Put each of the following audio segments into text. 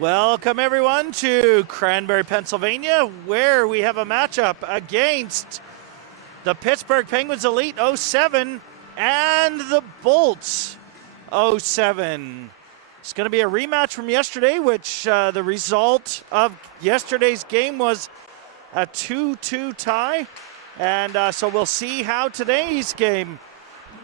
Welcome, everyone, to Cranberry, Pennsylvania, where we have a matchup against the Pittsburgh Penguins Elite 07 and the Bolts 07. It's going to be a rematch from yesterday, which the result of yesterday's game was a 2-2 tie. And so we'll see how today's game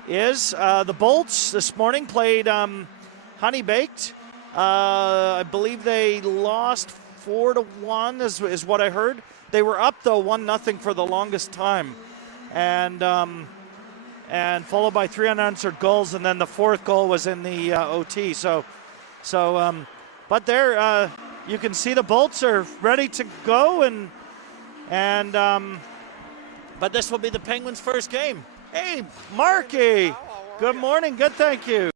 is. The Bolts this morning played Honey Baked. I believe they lost 4-1 is what I heard. They were up though 1-0 for the longest time, and followed by 3 unanswered goals, and then the fourth goal was in the OT. But there you can see the Bolts are ready to go, but this will be the Penguins' first game. Hey, Marky, good morning. Good, thank you.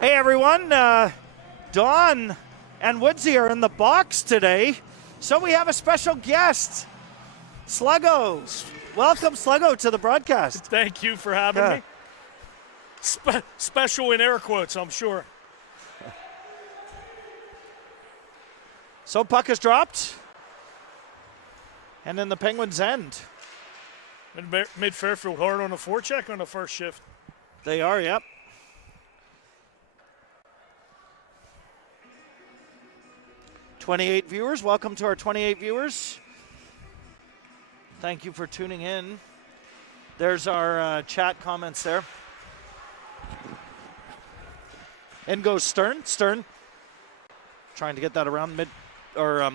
Hey, everyone. Dawn and Woodsy are in the box today, so we have a special guest, Sluggo. Welcome, Sluggo, to the broadcast. Thank you for having me. Special in air quotes, I'm sure. So puck is dropped, and then the Penguins end. Mid Fairfield hard on the forecheck on the first shift. They are, yep. 28 viewers. Welcome to our 28 viewers. Thank you for tuning in. There's our chat comments there. In goes Stern. Stern trying to get that around mid, or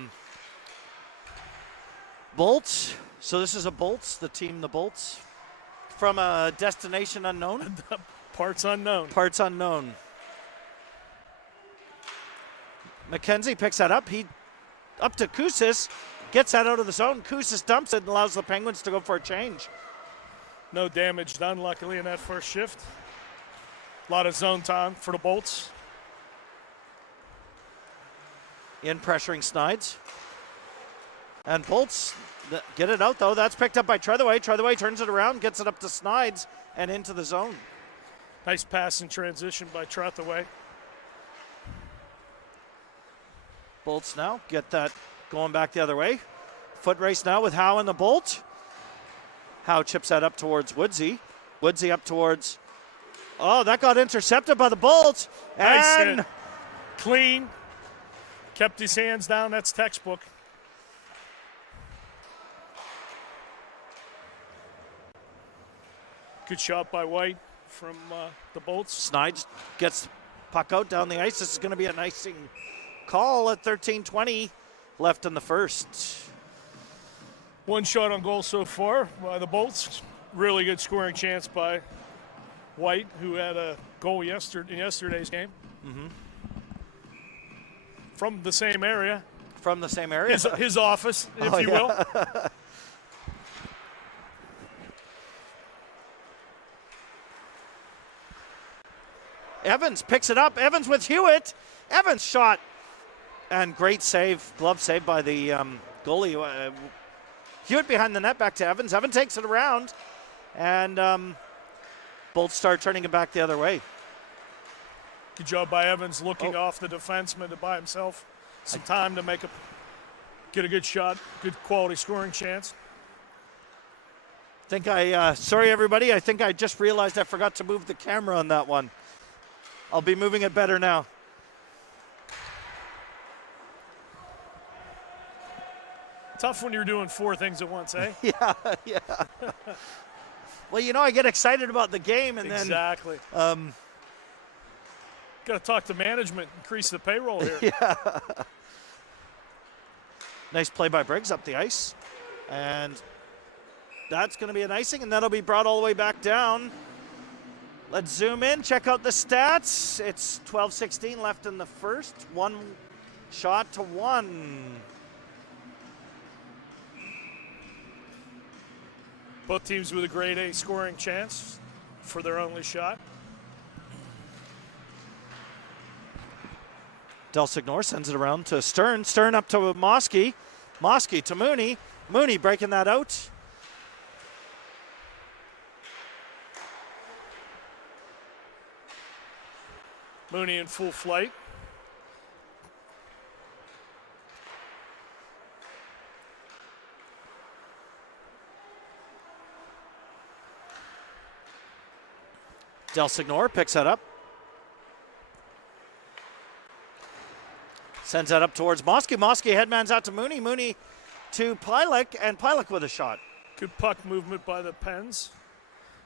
Bolts. So this is a Bolts, the team, the Bolts. From a destination unknown. Parts unknown. Parts unknown. McKenzie picks that up. He up to Kusis. Gets that out of the zone. Kusis dumps it and allows the Penguins to go for a change. No damage done, luckily, in that first shift. A lot of zone time for the Bolts. In pressuring Snides. And Bolts get it out, though. That's picked up by Treathaway. Treathaway turns it around, gets it up to Snides, and into the zone. Nice pass in transition by Treathaway. Bolts now get that going back the other way. Foot race now with Howe and the Bolt. Howe chips that up towards Woodsy. Woodsy up towards... Oh, that got intercepted by the Bolt. Nice And hit. Clean. Kept his hands down. That's textbook. Good shot by White from the Bolts. Snides gets puck out down the ice. This is going to be an icing call at 13:20 left in the first. One shot on goal so far by the Bolts. Really good scoring chance by White, who had a goal in yesterday's game. Mm-hmm. From the same area. From the same area? His office, if you will. Evans picks it up. Evans with Hewitt. Evans shot. And great save, glove save by the goalie. Hewitt behind the net, back to Evans. Evans takes it around. And Bolts start turning it back the other way. Good job by Evans looking off the defenseman to buy himself some time to get a good shot, good quality scoring chance. Sorry everybody, I think I just realized I forgot to move the camera on that one. I'll be moving it better now. Tough when you're doing four things at once, eh? Yeah. Well, I get excited about the game and exactly. then... Got to talk to management, increase the payroll here. Yeah. Nice play by Briggs up the ice. And that's going to be an icing, and that'll be brought all the way back down. Let's zoom in, check out the stats. It's 12:16 left in the first. One shot to one. Both teams with a grade A scoring chance for their only shot. Del Signor sends it around to Stern. Stern up to Mosky. Mosky to Mooney. Mooney breaking that out. Mooney in full flight. Del Signor picks that up. Sends that up towards Mosky. Mosky headmans out to Mooney. Mooney to Pilek, and Pilek with a shot. Good puck movement by the Pens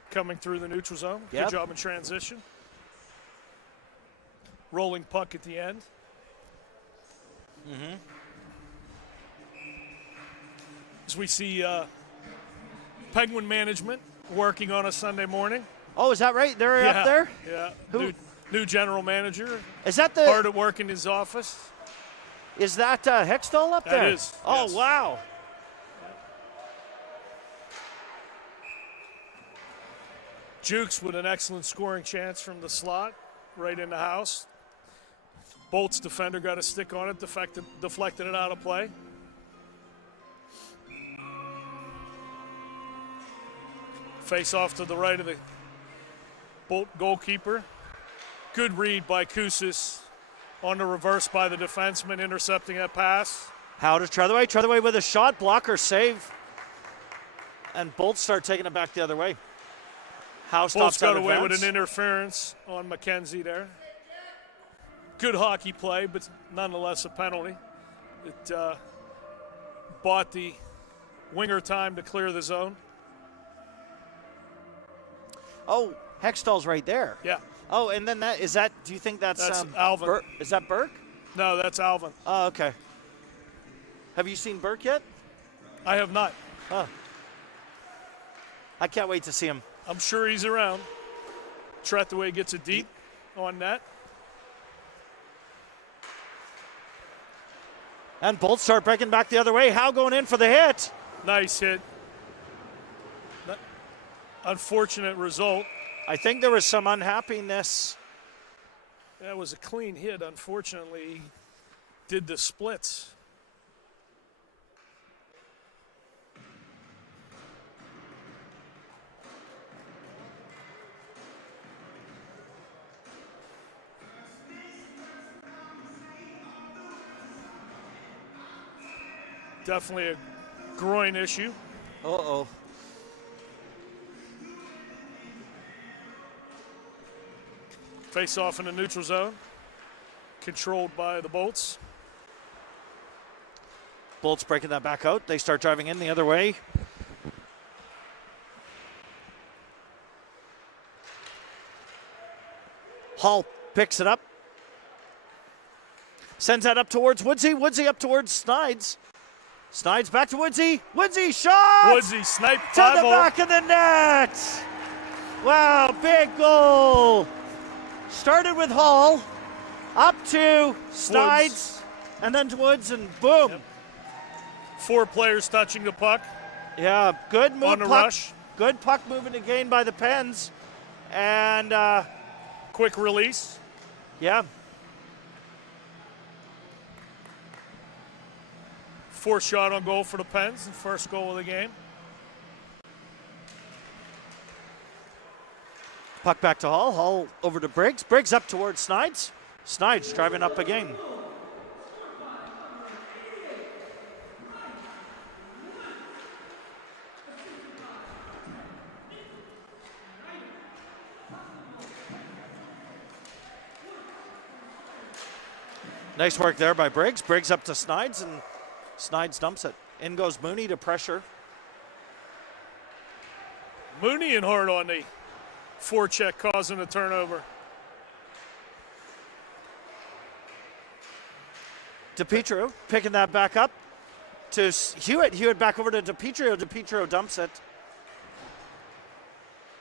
coming through the neutral zone. Yep. Good job in transition. Rolling puck at the end. Mm-hmm. As we see Penguin management working on a Sunday morning. Oh, is that right? They're up there? Yeah. Who? New general manager. Is that the... Hard at work in his office. Is that Hextall up there? That is. Oh, yes. wow. Jukes with an excellent scoring chance from the slot, right in the house. Bolts defender got a stick on it, deflected it out of play. Face off to the right of the Bolt goalkeeper. Good read by Kusis on the reverse by the defenseman, intercepting that pass. How to Treathaway. Treathaway with a shot, blocker, save. And Bolts start taking it back the other way. Howe stops Bolts got that away advance. with an interference on McKenzie there. Good hockey play, but nonetheless a penalty. It bought the winger time to clear the zone. Oh, Hextall's right there. Yeah. Oh, and then do you think that's Alvin. Is that Burke? No, that's Alvin. Oh, okay. Have you seen Burke yet? I have not. Oh. I can't wait to see him. I'm sure he's around. Trethewey gets it deep on net. And Bolts start breaking back the other way. Howe going in for the hit. Nice hit. Unfortunate result. I think there was some unhappiness. That was a clean hit. Unfortunately, he did the splits. Definitely a groin issue. Uh-oh. Face off in the neutral zone. Controlled by the Bolts. Bolts breaking that back out. They start driving in the other way. Hall picks it up. Sends that up towards Woodsy. Woodsy up towards Snides. Snides back to Woodsy. Woodsy shot! Woodsy sniped to the back of the net. Wow, big goal. Started with Hall, up to Snides, and then to Woods, and boom. Yep. 4 players touching the puck. Yeah, good move. On the rush. Good puck movement again by the Pens. And quick release. Yeah. 4th shot on goal for the Pens, the first goal of the game. Puck back to Hall. Hall over to Briggs. Briggs up towards Snides. Snides driving up again. Nice work there by Briggs. Briggs up to Snides, and Snides dumps it. In goes Mooney to pressure. Mooney and hard on the forecheck, causing a turnover. DiPietro picking that back up to Hewitt. Hewitt back over to DiPietro. DiPietro dumps it.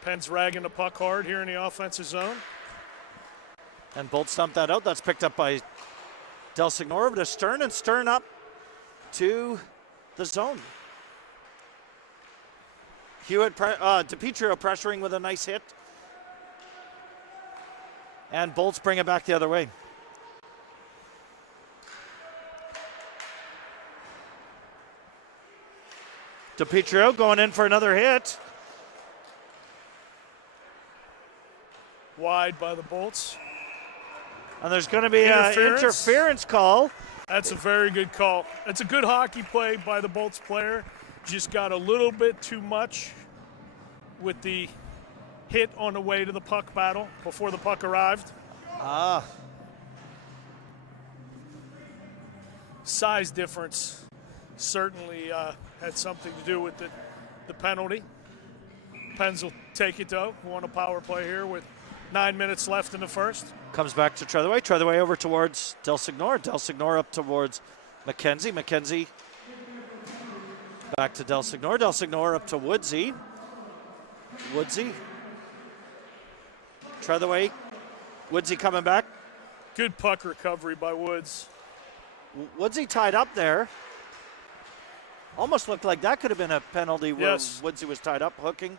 Pens ragging the puck hard here in the offensive zone. And Bolt stumped that out. That's picked up by Del Signore over to Stern, and Stern up to the zone. Hewitt, DiPietro pressuring with a nice hit. And Bolts bring it back the other way. DiPietro going in for another hit. Wide by the Bolts. And there's going to be an interference call. That's a very good call. That's a good hockey play by the Bolts player. Just got a little bit too much with the hit on the way to the puck battle before the puck arrived. Size difference certainly had something to do with the penalty. Pens will take it though. We want a power play here with 9 minutes left in the first. Comes back to Trethewey. Trethewey over towards Del Signore. Del Signore up towards McKenzie. McKenzie back to Del Signore. Del Signore up to Woodsy. Woodsy. Trethewey. Woodsy coming back. Good puck recovery by Woods. Woodsy tied up there. Almost looked like that could have been a penalty where Woodsy was tied up, hooking.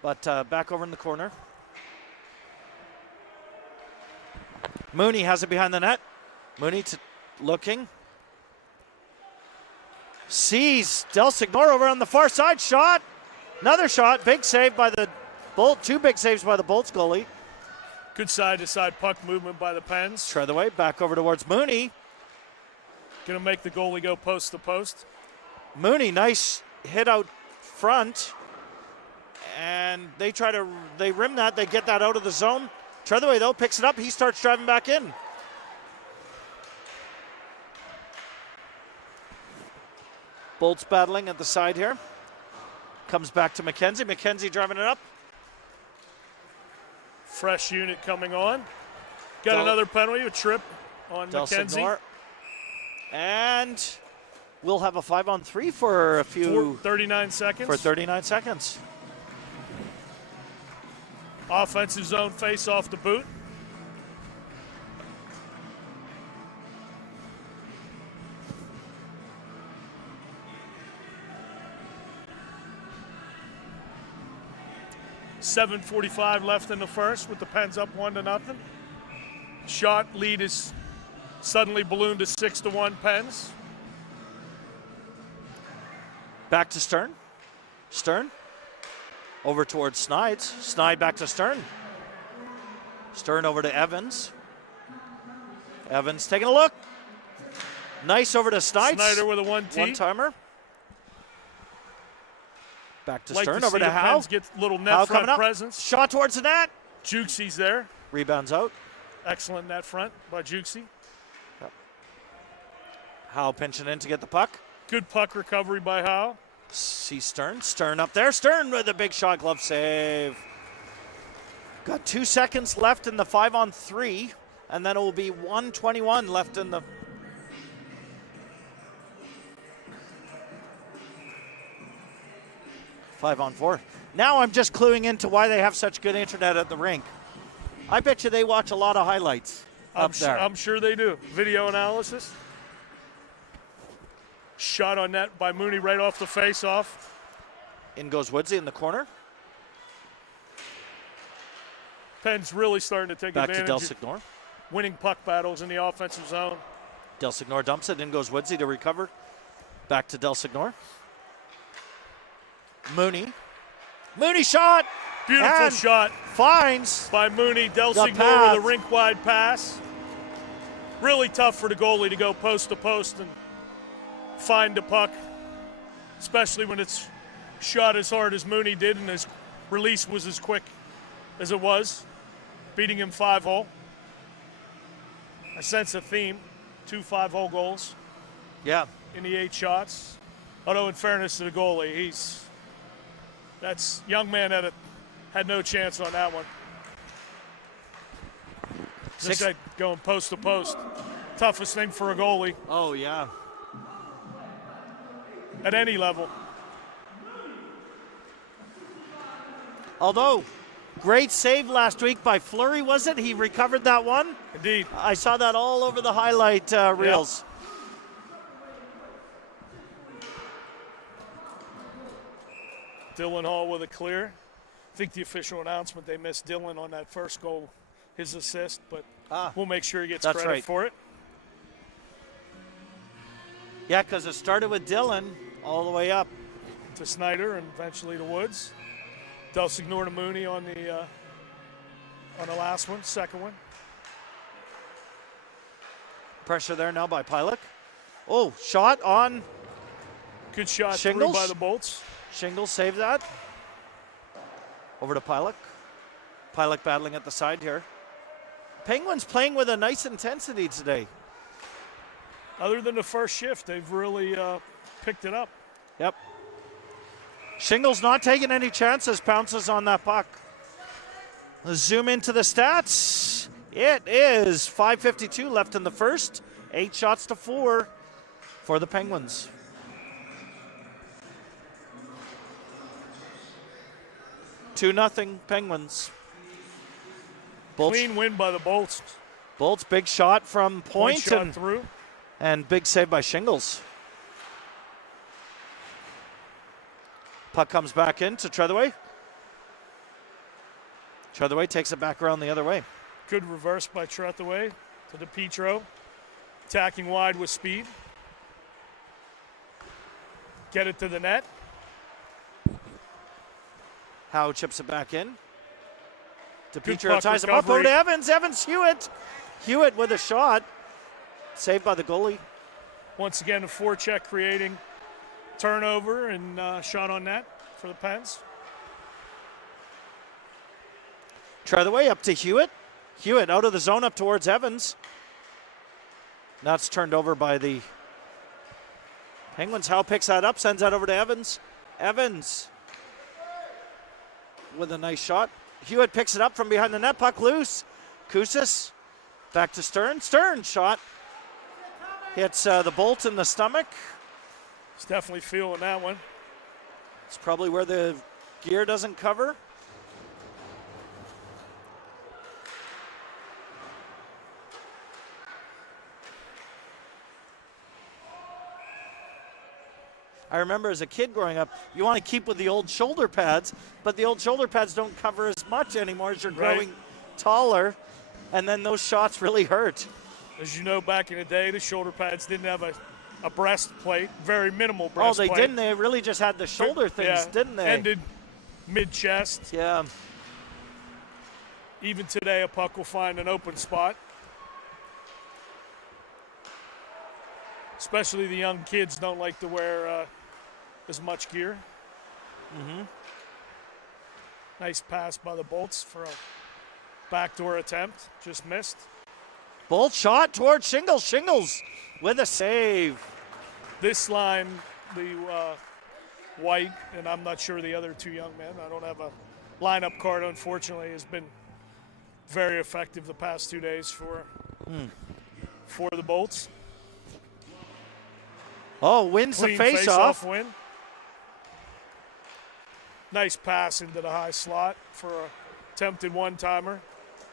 But back over in the corner. Mooney has it behind the net. Mooney looking. Sees Del Signore over on the far side. Shot. Another shot. Big save by the Bolt. 2 big saves by the Bolts goalie. Good side-to-side puck movement by the Pens. Trethewey back over towards Mooney. Going to make the goalie go post to post. Mooney, nice hit out front. And they rim that. They get that out of the zone. Trethewey, though, picks it up. He starts driving back in. Bolts battling at the side here. Comes back to McKenzie. McKenzie driving it up. Fresh unit coming on. Got another penalty, a trip on McKenzie. And we'll have a 5-on-3 for 39 seconds. For 39 seconds. Offensive zone face off the boot. .7:45 left in the first with the Pens up 1-0. Shot lead is suddenly ballooned to 6-1 Pens. Back to Stern. Stern. Over towards Snides. Snide back to Stern. Stern over to Evans. Evans taking a look. Nice over to Snides. Snyder with a 1-T. One-timer. Back to like Stern to over see to the Howe. Pens get little net Howe front coming up. presence. Shot towards the net. Jukesey's there. Rebounds out. Excellent net front by Jukesey. Howe pinching in to get the puck. Good puck recovery by Howe. See Stern. Stern up there. Stern with a big shot glove save. Got 2 seconds left in the 5-on-3, and then it will be 1:21 left in the. Five-on-4. Now I'm just cluing into why they have such good internet at the rink. I bet you they watch a lot of highlights up there. I'm sure they do. Video analysis. Shot on net by Mooney right off the face-off. In goes Woodsy in the corner. Penn's really starting to take Back advantage to Del of Signor. winning puck battles in the offensive zone. Del Signor dumps it. In goes Woodsy to recover. Back to Del Signor. Mooney. Mooney shot. Beautiful and shot finds by Mooney. Del the Signor path. with a rink-wide pass. Really tough for the goalie to go post to post and find the puck, especially when it's shot as hard as Mooney did and his release was as quick as it was, beating him 5-hole. I sense a theme, 2 5-hole goals Yeah. in the 8 shots. Although in fairness to the goalie, that's young man had no chance on that one. Just like going post to post. Toughest thing for a goalie Oh, yeah. at any level. Although, great save last week by Fleury, was it? He recovered that one. Indeed. I saw that all over the highlight reels. Dylan Hall with a clear. I think the official announcement, they missed Dylan on that first goal, his assist, but we'll make sure he gets That's credit right. for it. Yeah, because it started with Dylan all the way up. To Snyder and eventually to Woods. Del Signor to Mooney on the last one, second one. Pressure there now by Pilak. Oh, shot on Good shot Shingles? through by the Bolts. Shingles, save that. Over to Pilak. Pilak battling at the side here. Penguins playing with a nice intensity today. Other than the first shift, they've really picked it up. Yep. Shingles not taking any chances, pounces on that puck. Let's zoom into the stats. It is 5:52 left in the first. 8 shots to 4 for the Penguins. Two nothing Penguins. Bolts, Clean win by the Bolts. Bolts big shot from point shot through. and big save by Shingles. Puck comes back in to Treathaway. Treathaway takes it back around the other way. Good reverse by Trethaway to DePietro. Attacking wide with speed. Get it to the net. Howe chips it back in. Good DePietro puck ties him up over recovery. to Evans. Evans, Hewitt. Hewitt with a shot. Saved by the goalie. Once again, a forecheck creating turnover and shot on net for the Pens. Treathaway up to Hewitt. Hewitt out of the zone up towards Evans. Now it's turned over by the Penguins, Howe picks that up, sends that over to Evans. Evans with a nice shot. Hewitt picks it up from behind the net, puck loose. Kusis back to Stern. Stern shot. Hits the Bolt in the stomach. He's definitely feeling that one. It's probably where the gear doesn't cover. I remember as a kid growing up, you want to keep with the old shoulder pads, but the old shoulder pads don't cover as much anymore as you're growing taller, and then those shots really hurt. As you know, back in the day, the shoulder pads didn't have a breastplate, very minimal breastplate. Oh, they didn't? They really just had the shoulder things, didn't they? Ended mid-chest. Yeah. Even today, a puck will find an open spot. Especially the young kids don't like to wear as much gear. Mm-hmm. Nice pass by the Bolts for a backdoor attempt. Just missed. Bolt shot towards Shingles. Shingles with a save. This line, the White, and I'm not sure the other two young men, I don't have a lineup card, unfortunately, has been very effective the past 2 days for the Bolts. Oh, wins Clean the face-off. Win. Nice pass into the high slot for a attempted one-timer.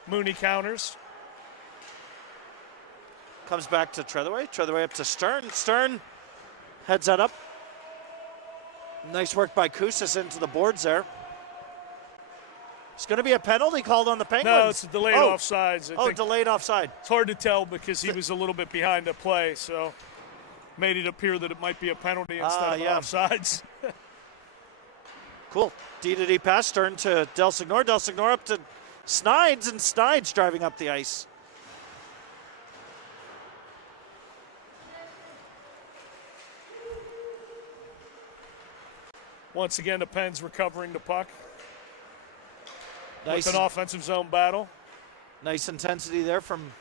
Mooney counters. Comes back to Treadaway. Treadaway up to Stern. Stern heads that up. Nice work by Kusis into the boards there. It's going to be a penalty called on the Penguins. No, it's a delayed offsides. I think delayed offside. it's hard to tell because he was a little bit behind the play, so made it appear that it might be a penalty instead of offsides. Cool. D-to-D pass. Stern to Del Signor. Del Signor up to Snides, and Snides driving up the ice. Once again, the Pens recovering the puck. Nice. With an offensive zone battle. Nice intensity there from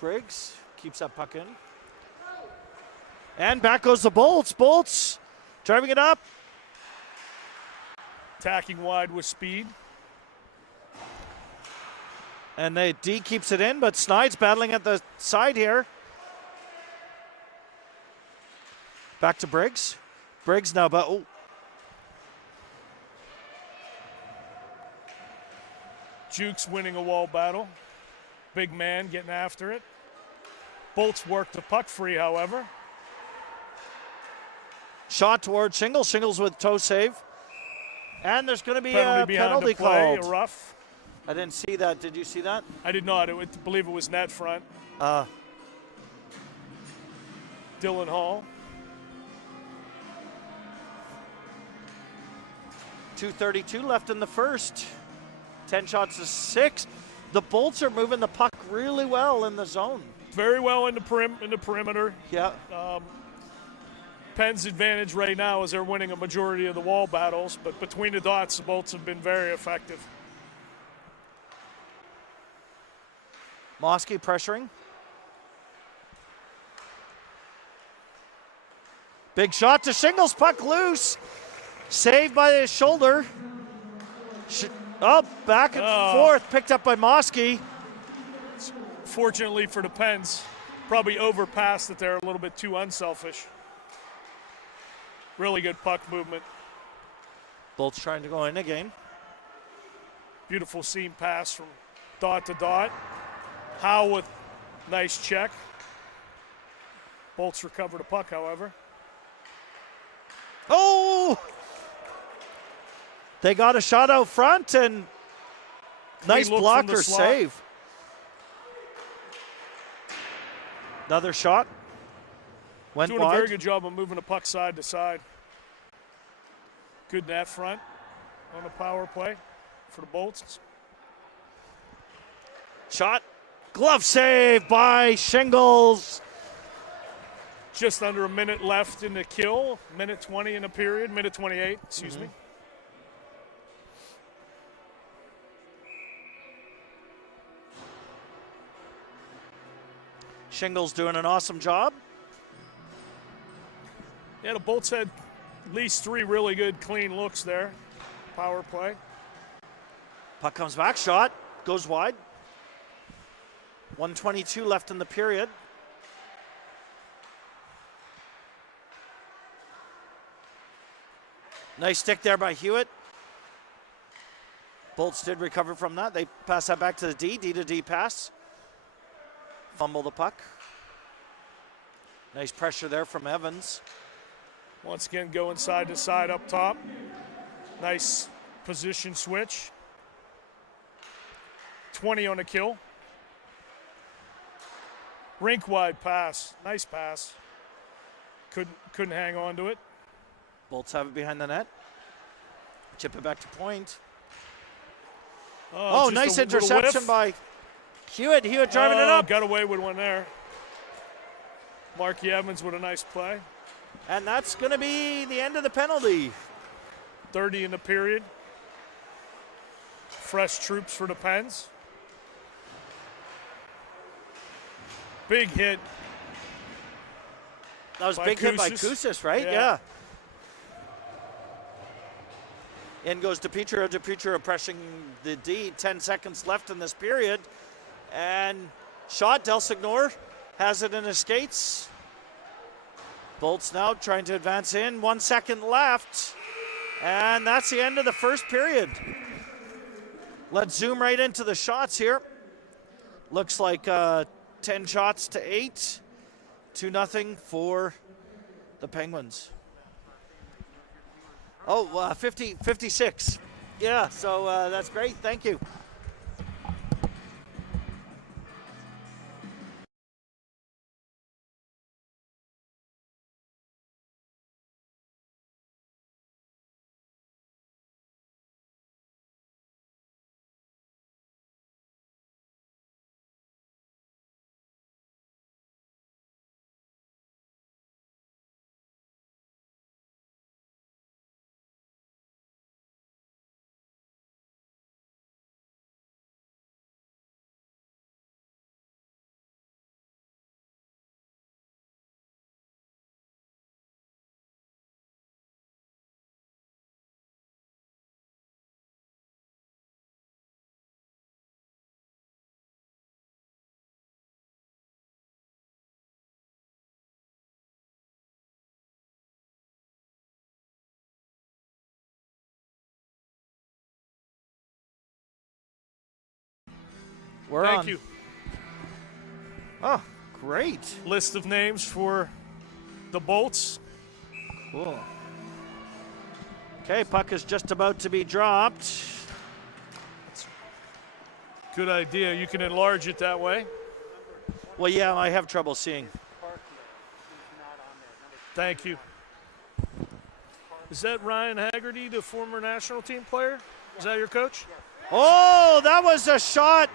Briggs. Keeps that puck in. And back goes the Bolts. Bolts driving it up. Attacking wide with speed. And the D keeps it in, but Snides battling at the side here. Back to Briggs. Briggs now, but Jukes winning a wall battle. Big man getting after it. Bolts work the puck free, however. Shot towards Shingles. Shingles with toe save. And there's going to be Penalty a penalty play, called. a rough. I didn't see that. Did you see that? I did not. I believe it was net front. Dylan Hall. 2:32 left in the first. 10 shots to 6. The Bolts are moving the puck really well in the zone. Very well in the perimeter. Yeah. Penn's advantage right now is they're winning a majority of the wall battles, but between the dots, the Bolts have been very effective. Mosky pressuring. Big shot to Shingles, puck loose. Saved by his shoulder. Back and forth, picked up by Mosky. Fortunately for the Pens, probably overpassed it there, a little bit too unselfish. Really good puck movement. Bolts trying to go in again. Beautiful seam pass from dot to dot. Howe with nice check. Bolts recover the puck, however. Oh! They got a shot out front and nice blocker save. Another shot. Went Doing wide. a very good job of moving the puck side to side. Good net front on the power play for the Bolts. Shot. Glove save by Shingles. Just under a minute left in the kill. Minute 20 in the period. Minute 28, excuse me. Shingles doing an awesome job. Yeah, the Bolts had at least 3 really good clean looks there. Power play. Puck comes back, shot, goes wide. 1:22 left in the period. Nice stick there by Hewitt. Bolts did recover from that. They pass that back to the D to D pass. Fumble the puck. Nice pressure there from Evans. Once again, going side to side up top. Nice position switch. 20 on the kill. Rink wide pass. Nice pass. Couldn't hang on to it. Bolts have it behind the net. Chip it back to point. Oh, nice interception by Hewitt. Hewitt driving it up. Got away with one there. Marky Evans with a nice play. And that's going to be the end of the penalty. 30 in the period. Fresh troops for the Pens. Big hit. That was big hit by Kousis, right? Yeah. In goes DePietro. DePietro pressing the D. 10 seconds left in this period. And shot. Del Signor has it in his skates. Bolts now trying to advance in. 1 second left. And that's the end of the first period. Let's zoom right into the shots here. Looks like 10 shots to 8. 2-0 for the Penguins. 56. Yeah, so that's great. Thank you. We're on. Thank you. Oh, great. List of names for the Bolts. Cool. Okay, puck is just about to be dropped. Good idea. You can enlarge it that way. Well, yeah, I have trouble seeing. Thank you. Is that Ryan Haggerty, the former national team player? Is that your coach? Oh, that was a shot.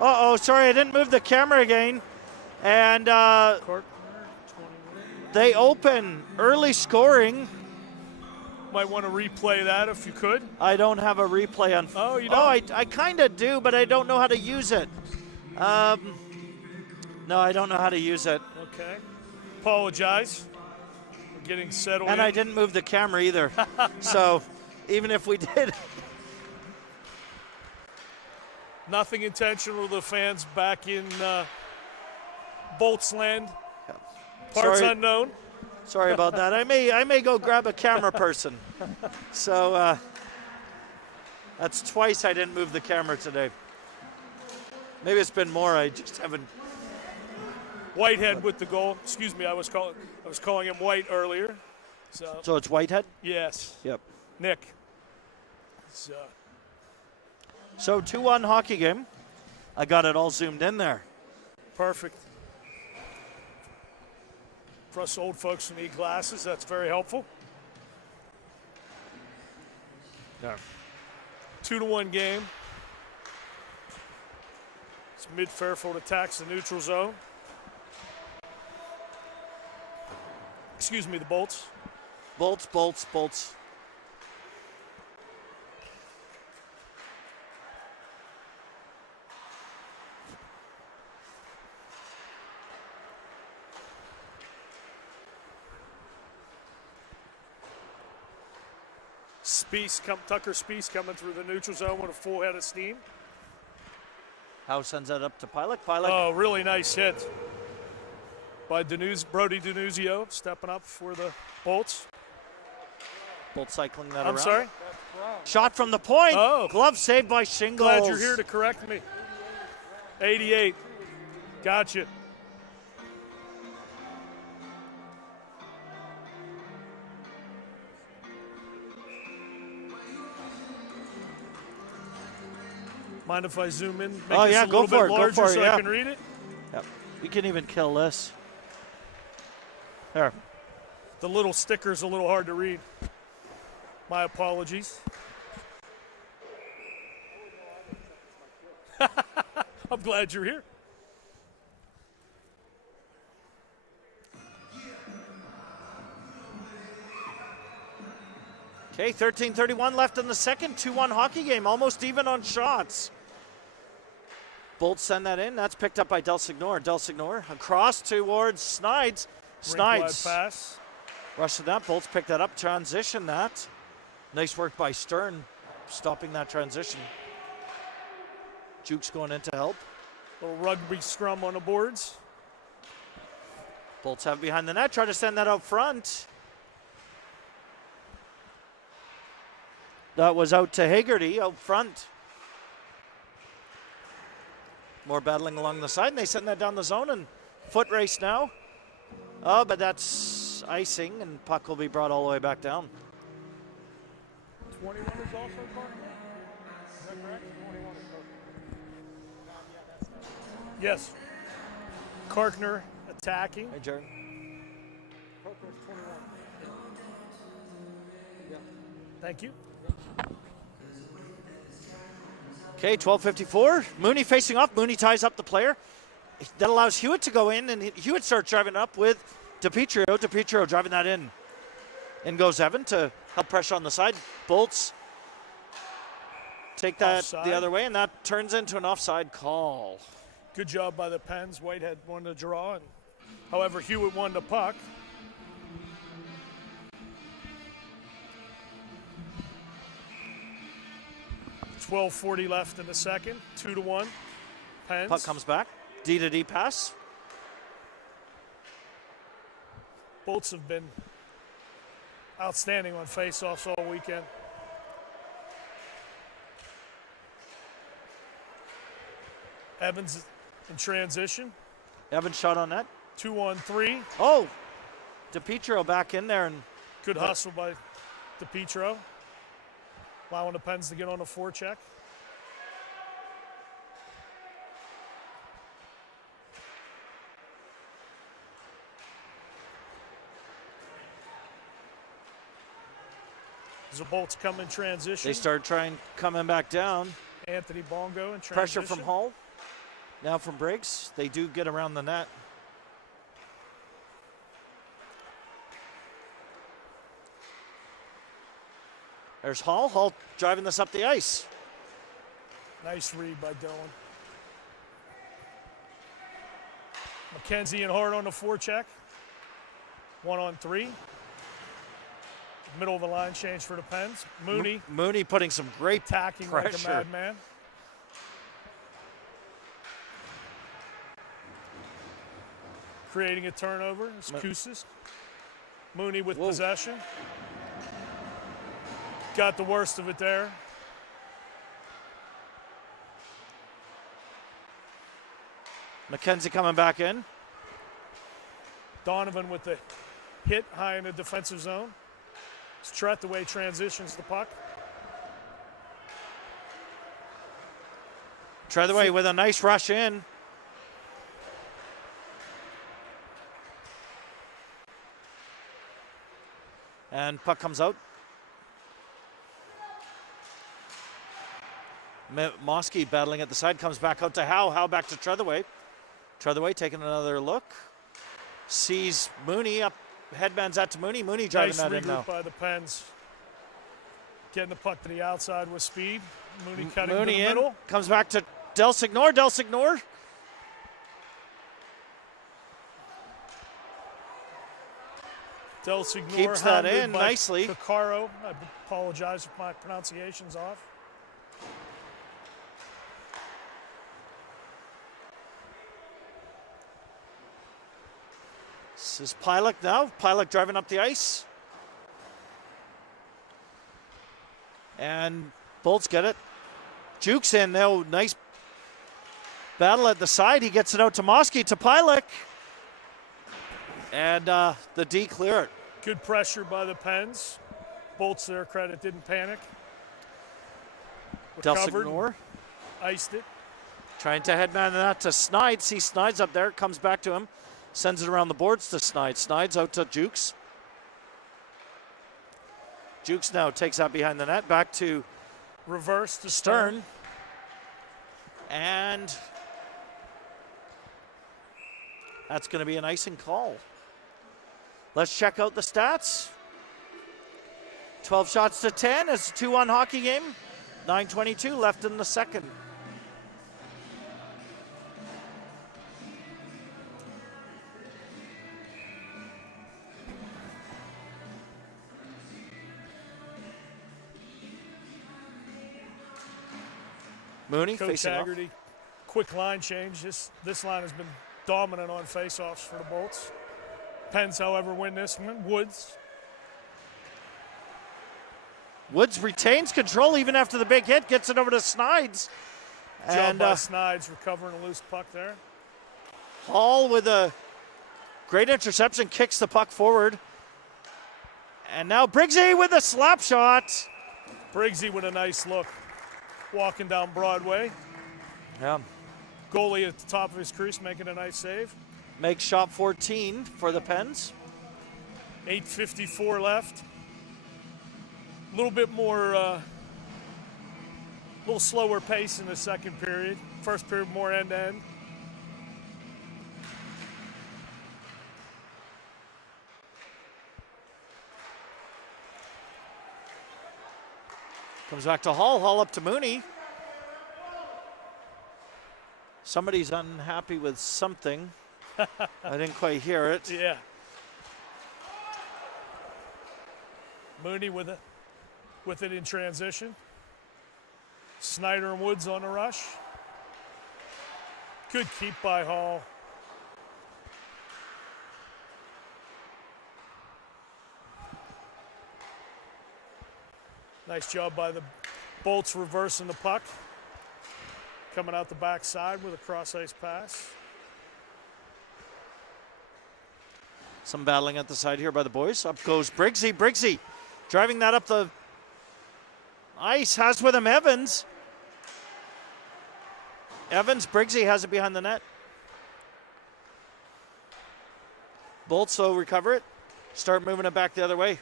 Uh-oh, sorry, I didn't move the camera again. And they open early scoring. Might want to replay that if you could. I don't have a replay on. Oh, you don't? Oh, I kind of do, but I don't know how to use it. No, I don't know how to use it. Okay. Apologize. We're getting settled And in. I didn't move the camera either. So even if we did. Nothing intentional. The fans back in Bolts land. Parts unknown. Sorry about that. I may go grab a camera person. So that's twice I didn't move the camera today. Maybe it's been more. I just haven't. Whitehead with the goal. Excuse me. I was calling him White earlier. So it's Whitehead? Yes. Yep. Nick. So 2-1 hockey game. I got it all zoomed in there. Perfect. For us old folks who need glasses, that's very helpful. Yeah. 2-1 game. It's mid-Fairfield attacks the neutral zone. Excuse me, the Bolts. Bolts. Tucker Spieth coming through the neutral zone with a full head of steam. Howe sends that up to Pilot. Pilot. Oh, really nice hit by Brody Denuzio, stepping up for the Bolts. Bolt cycling that around. I'm sorry? Shot from the point. Oh. Glove saved by Shingles. Glad you're here to correct me. 88. Gotcha. Mind if I zoom in? Make Oh, this yeah, a little go for bit it. Go larger for it, so yeah. I can read it? Yep. We can even kill this. There. The little sticker's a little hard to read. My apologies. I'm glad you're here. Okay, 13:31 left in the second. 2-1 hockey game, almost even on shots. Bolts send that in. That's picked up by Del Signor. Del Signor across towards Snides. Snides. Pass. Rush to that. Bolts picked that up. Transition that. Nice work by Stern, stopping that transition. Juke's going in to help. Little rugby scrum on the boards. Bolts have behind the net. Try to send that out front. That was out to Haggerty out front. More battling along the side, and they send that down the zone, and foot race now. Oh, but that's icing, and puck will be brought all the way back down. 21 is also Karkner? Is that correct? 21 is Karkner. Yes. Karkner attacking. Hey, Jerry. Karkner's 21. Yeah. Thank you. Okay, 12:54. Mooney facing off. Mooney ties up the player. That allows Hewitt to go in, and Hewitt starts driving up with DiPietro. DiPietro driving that in. In goes Evan to help pressure on the side. Bolts take that Offside. the other way, and that turns into an offside call. Good job by the Pens. Whitehead won the draw, and however, Hewitt won the puck. .12:40 left in the second. 2-1. Pens. Puck comes back. D to D pass. Bolts have been outstanding on faceoffs all weekend. Evans in transition. Evans shot on net. 2-on-3. Oh, DiPietro back in there, and Good hustle by DiPietro. Allowing the Pens to get on a forecheck. As the Bolts come in transition. they start trying coming back down. Anthony Bongo in transition. Pressure from Hull. Now from Briggs. They do get around the net. There's Hall. Hall driving this up the ice. Nice read by Dylan. McKenzie and Hart on the forecheck. 1-on-3. Middle of the line change for the Pens. Mooney Mooney putting some great attacking pressure. like a madman. Creating a turnover. It's Kousis. Mooney with possession. Got the worst of it there. McKenzie coming back in. Donovan with the hit high in the defensive zone. It's Trett the way he transitions the puck. Treadaway with a nice rush in. And puck comes out. Mosky battling at the side, comes back out to Howe. Howe back to Treadaway. Treadaway taking another look. Sees Mooney up, headbands out to Mooney. Mooney driving Nice that in now. regroup by the Pens. Getting the puck to the outside with speed. Mooney cutting Mooney to the in, middle. comes back to Del Signor. Del Signor. Del Signor keeps that hounded in by nicely. Caccaro. I apologize if my pronunciation's off. This is Pilak now. Pilak driving up the ice. And Bolts get it. Jukes in now. Nice battle at the side. He gets it out to Mosky, to Pilak. And the D clear it. Good pressure by the Pens. Bolts, to their credit, didn't panic. Del Recovered, Signor iced it. trying to headman that to Snides. See Snides up there. Comes back to him. Sends it around the boards to Snides. Snides out to Jukes. Jukes now takes that behind the net. Back to Reverse to Stern. And that's going to be an icing call. Let's check out the stats. 12 shots to 10. It's a 2-1 hockey game. 9:22 left in the second. Mooney Coach facing off. Haggerty, quick line change. This line has been dominant on faceoffs for the Bolts. Pens, however, win this one. Woods. Woods retains control even after the big hit. Gets it over to Snides. Job And by Snides recovering a loose puck there. Hall with a great interception. Kicks the puck forward. And now Briggsy with a slap shot. Briggsy with a nice look. Walking down Broadway. Yeah. Goalie at the top of his crease making a nice save. Makes shot 14 for the Pens. 8:54 left. A little bit more, little slower pace in the second period. First period more end to end. Comes back to Hall. Hall up to Mooney. Somebody's unhappy with something. I didn't quite hear it. Yeah. Mooney with it in transition. Snyder and Woods on the rush. Good keep by Hall. Nice job by the Bolts reversing the puck. Coming out the backside with a cross ice pass. Some battling at the side here by the boys. Up goes Briggsy. Briggsy driving that up the ice. Has with him Evans. Evans, Briggsy has it behind the net. Bolts will recover it. Start moving it back the other way.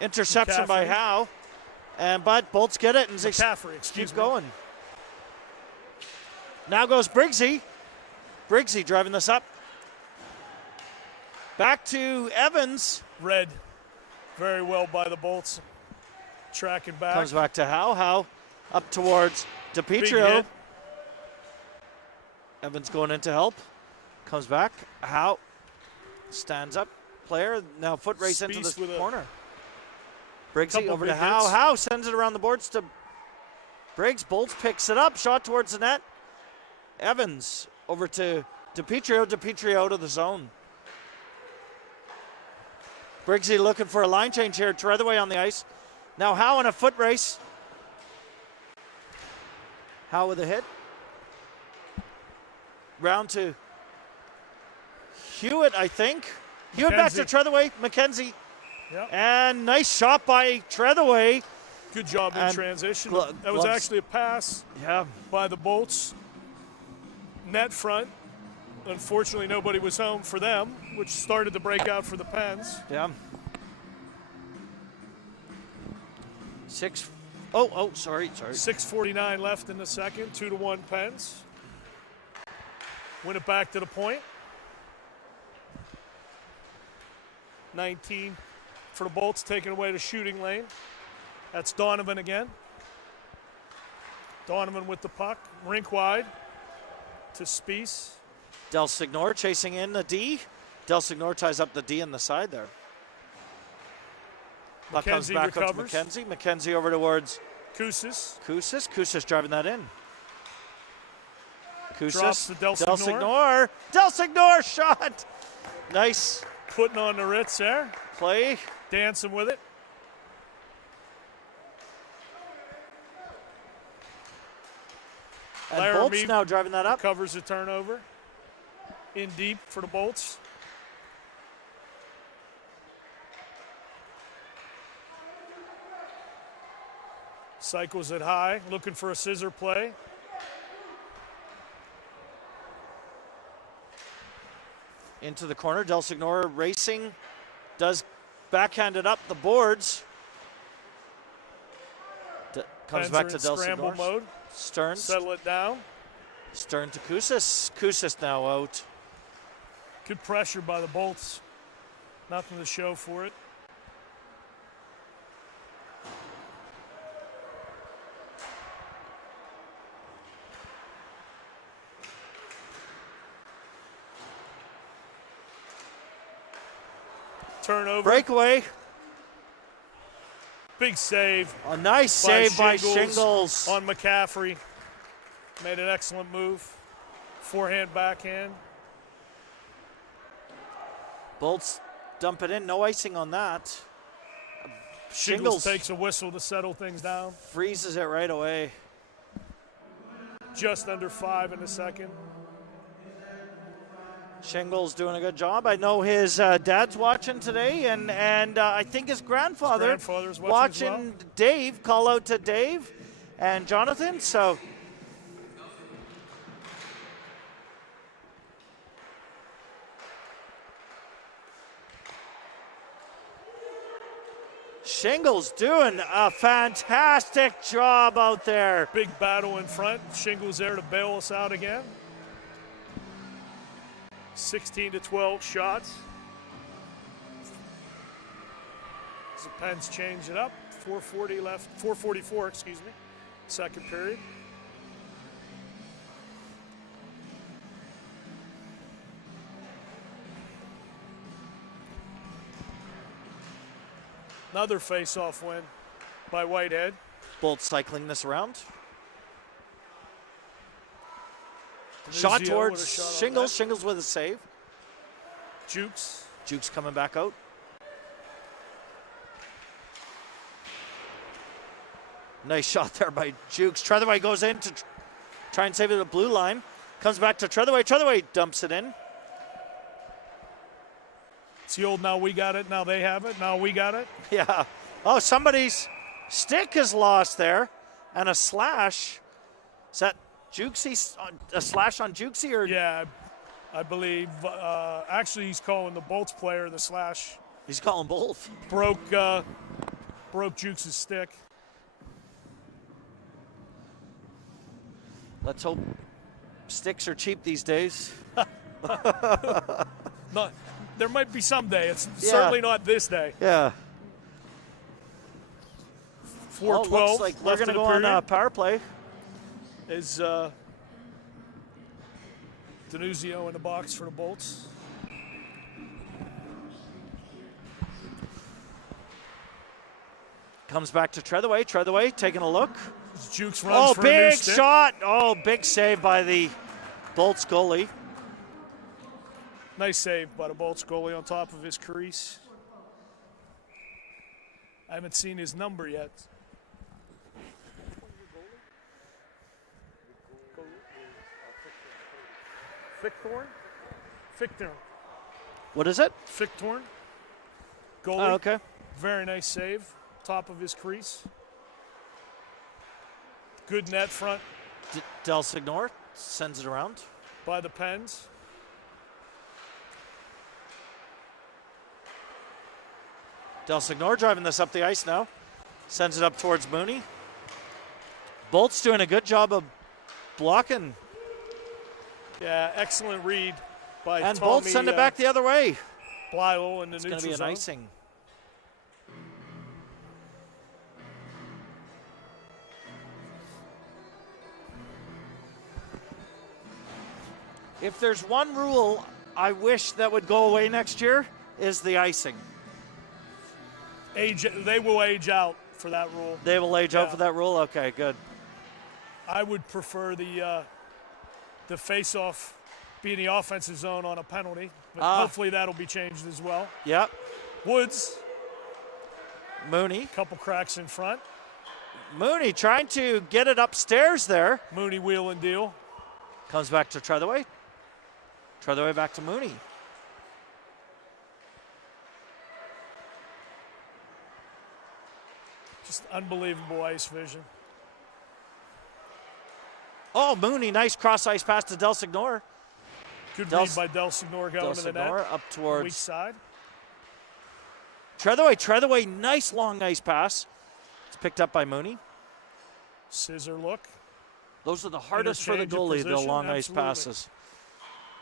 Interception by McCaffrey. Howe. But Bolts get it and they McCaffrey, excuse keep me. going. Now goes Briggsy. Briggsy driving this up. Back to Evans. Read very well by the Bolts. Tracking back. Comes back to Howe. Howe up towards Big DiPietro. hit. Evans going in to help. Comes back. Howe stands up. Player now foot race into Spies the with a corner. Briggsy couple over to big Howe. hits. Howe sends it around the boards to Briggs. Bolts picks it up. Shot towards the net. Evans over to DiPietro. DiPietro out of the zone. Briggsy looking for a line change here. Treadaway on the ice. Now Howe in a foot race. Howe with a hit. Round to Hewitt, I think. Hewitt back to Treadaway. McKenzie. Yep. And nice shot by Treadaway. Good job in And transition. glo- That was gloves. actually a pass Yeah. by the Bolts. Net front. Unfortunately, nobody was home for them, which started the breakout for the Pens. Yeah. Sorry. 6:49 left in the second. 2-1 Pens. Win it back to the point. 19 for the Bolts, taking away the shooting lane. That's Donovan again. Donovan with the puck, rink wide to Spies. Del Signor chasing in the D. Del Signor ties up the D on the side there. Puck comes back up to recovers. McKenzie. McKenzie over towards Koussis. Koussis driving that in. Koussis. Drops to Del Signor. Del Signor shot. Nice Putting on the Ritz there. play. Dancing with it. And Laramie Bolts now driving that up. covers the turnover. In deep for the Bolts. Cycles it high, looking for a scissor play. Into the corner. Del Signor racing. Does backhand it up the boards. Comes Pens back are to in Del scramble Signor. mode. Stearns. Settle it down. Stern to Koussis. Koussis now out. Good pressure by the Bolts. Nothing to show for it. Turnover. Breakaway. Big save. A nice save by Shingles. On McCaffrey. Made an excellent move. Forehand, backhand. Bolts dump it in. No icing on that. Shingles takes a whistle to settle things down. Freezes it right away. Just under 5 in the second. Shingles doing a good job. I know his dad's watching today, and I think his grandfather's watching as well. Dave. Call out to Dave and Jonathan. So Shingles doing a fantastic job out there. Big battle in front. Shingles there to bail us out again. 16-12 shots. As the Pens change it up. 4:40 left. 4:44, excuse me. Second period. Another face-off win by Whitehead. Bolts cycling this around. Nuzio Shot towards with a shot on Shingles. that. Shingles with a save. Jukes. Jukes coming back out. Nice shot there by Jukes. Treathaway goes in to try and save it at the blue line. Comes back to Treathaway. Treathaway dumps it in. It's the old now we got it, now they have it, now we got it. Yeah. Oh, somebody's stick is lost there. And a slash. Is that Jukesy? A slash on Jukesy? Or? Yeah, I believe. Actually, he's calling the Bolts player the slash. He's calling both. Broke Jukes' stick. Let's hope sticks are cheap these days. Not, there might be some day. It's certainly not this day. Yeah. 4:12. Looks like we're going to go on power play. Is Denuzio in the box for the Bolts. Comes back to Treathaway. Treathaway taking a look. Jukes runs for a new big stick. shot. Oh, big save by the Bolts goalie. Nice save by the Bolts goalie on top of his crease. I haven't seen his number yet. Fickthorn. What is it? Fickthorn. Oh, Goalie. okay. Very nice save. Top of his crease. Good net front Del Signor sends it around. by the Pens. Del Signor driving this up the ice now. Sends it up towards Mooney. Bolt's doing a good job of blocking. Yeah, excellent read by And Tommy, Bolts send it back the other way. Blilo in the It's neutral going to be an zone. icing. If there's one rule I wish that would go away next year, is the icing. They will age out for that rule. They will age out for that rule? Okay, good. I would prefer the face-off be in the offensive zone on a penalty, but hopefully that'll be changed as well. Yep. Woods. Mooney. Couple cracks in front. Mooney trying to get it upstairs there. Mooney wheel and deal. Comes back to Treadaway. Treadaway back to Mooney. Just unbelievable ice vision. Oh, Mooney, nice cross-ice pass to Del Signor. Good read by Del Signor going to the net. Up towards weak side. Treadaway, nice long ice pass. It's picked up by Mooney. Scissor look. Those are the hardest for the goalie, the long ice passes.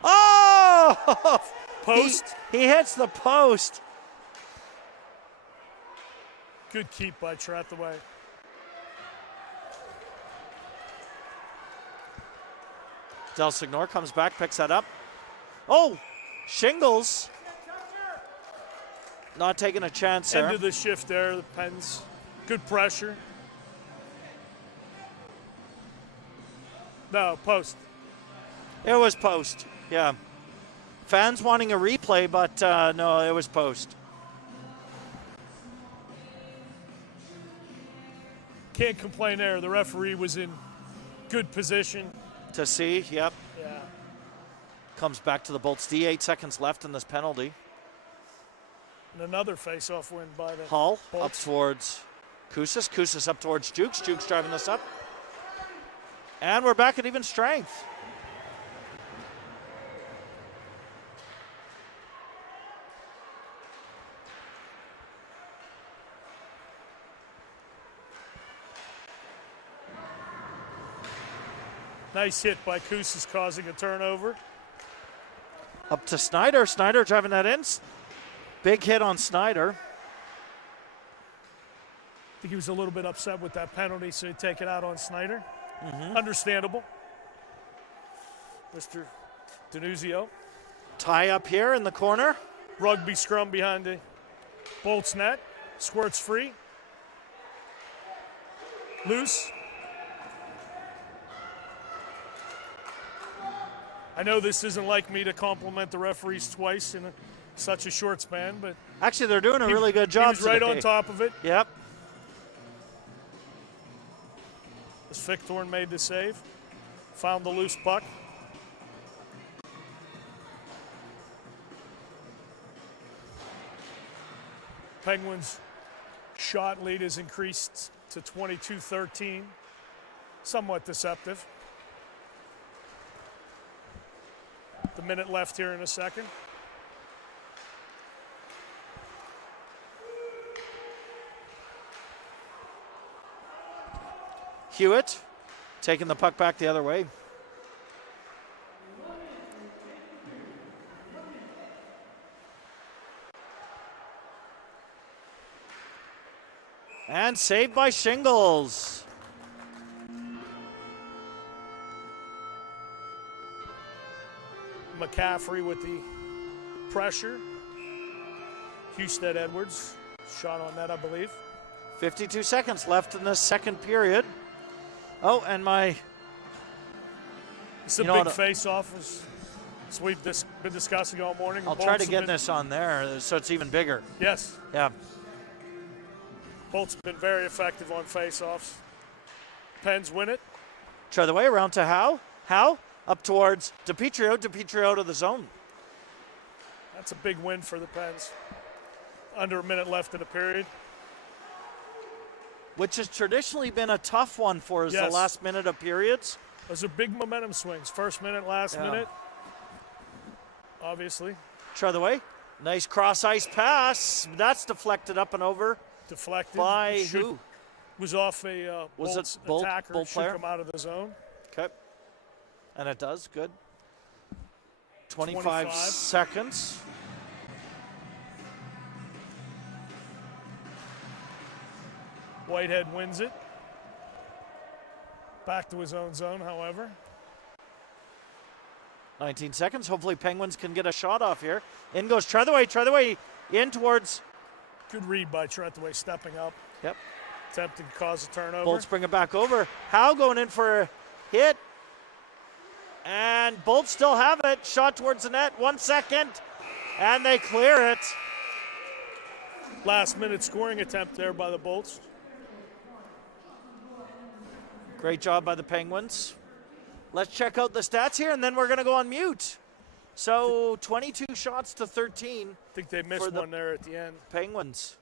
Oh! Post. He hits the post. Good keep by Treadaway. Del Signor comes back, picks that up. Oh, Shingles. Not taking a chance there. End of the shift there, the Pens. Good pressure. No, post. It was post, yeah. Fans wanting a replay, but no, it was post. Can't complain there. The referee was in good position. To see, yep. Yeah. Comes back to the Bolts. 8 seconds left in this penalty. And another face-off win by the Hull Bolts. Up towards Koussis. Koussis up towards Jukes. Jukes driving this up. And we're back at even strength. Nice hit by Koussis causing a turnover. Up to Snyder. Snyder driving that in. Big hit on Snyder. I think he was a little bit upset with that penalty, so he'd take it out on Snyder. Understandable. Mr. Denuzio. Tie up here in the corner. Rugby scrum behind the Bolts net. Squirts free. Loose. I know this isn't like me to compliment the referees twice in such a short span, but actually they're doing a really good job. He was right today. on top of it. Yep. As Fichthorn made the save, found the loose puck. Penguins' shot lead is increased to 22-13. Somewhat deceptive. The minute left here in a second. Hewitt taking the puck back the other way. And saved by Shingles. McCaffrey with the pressure. Husted Edwards shot on that, I believe. 52 seconds left in this second period. Oh, and it's a big face-off, as we've been discussing all morning. I'll try to get this on there so it's even bigger. Yes. Yeah. Bolts have been very effective on face-offs. Pens win it. Try the way around to Howe. Howe up towards DiPietro. DiPietro to the zone. That's a big win for the Pens. Under a minute left in the period. Which has traditionally been a tough one for us, the last minute of periods. Those are big momentum swings. First minute, last minute. Obviously. Try the way. Nice cross-ice pass. That's deflected up and over. Deflected. By who? Was off a Bolts attacker. Bolt player? Shook him out of the zone. Okay. And it does. Good. 25 seconds. Whitehead wins it. Back to his own zone, however. 19 seconds. Hopefully Penguins can get a shot off here. In goes Treadaway. Treadaway in towards Good read by Trentaway, stepping up, Yep. attempting to cause a turnover. Bolts bring it back over. Howe going in for a hit. And Bolts still have it. Shot towards the net. 1 second. And they clear it. Last minute scoring attempt there by the Bolts. Great job by the Penguins. Let's check out the stats here, and then we're going to go on mute. So 22 shots to 13. I think they missed one there at the end. Penguins.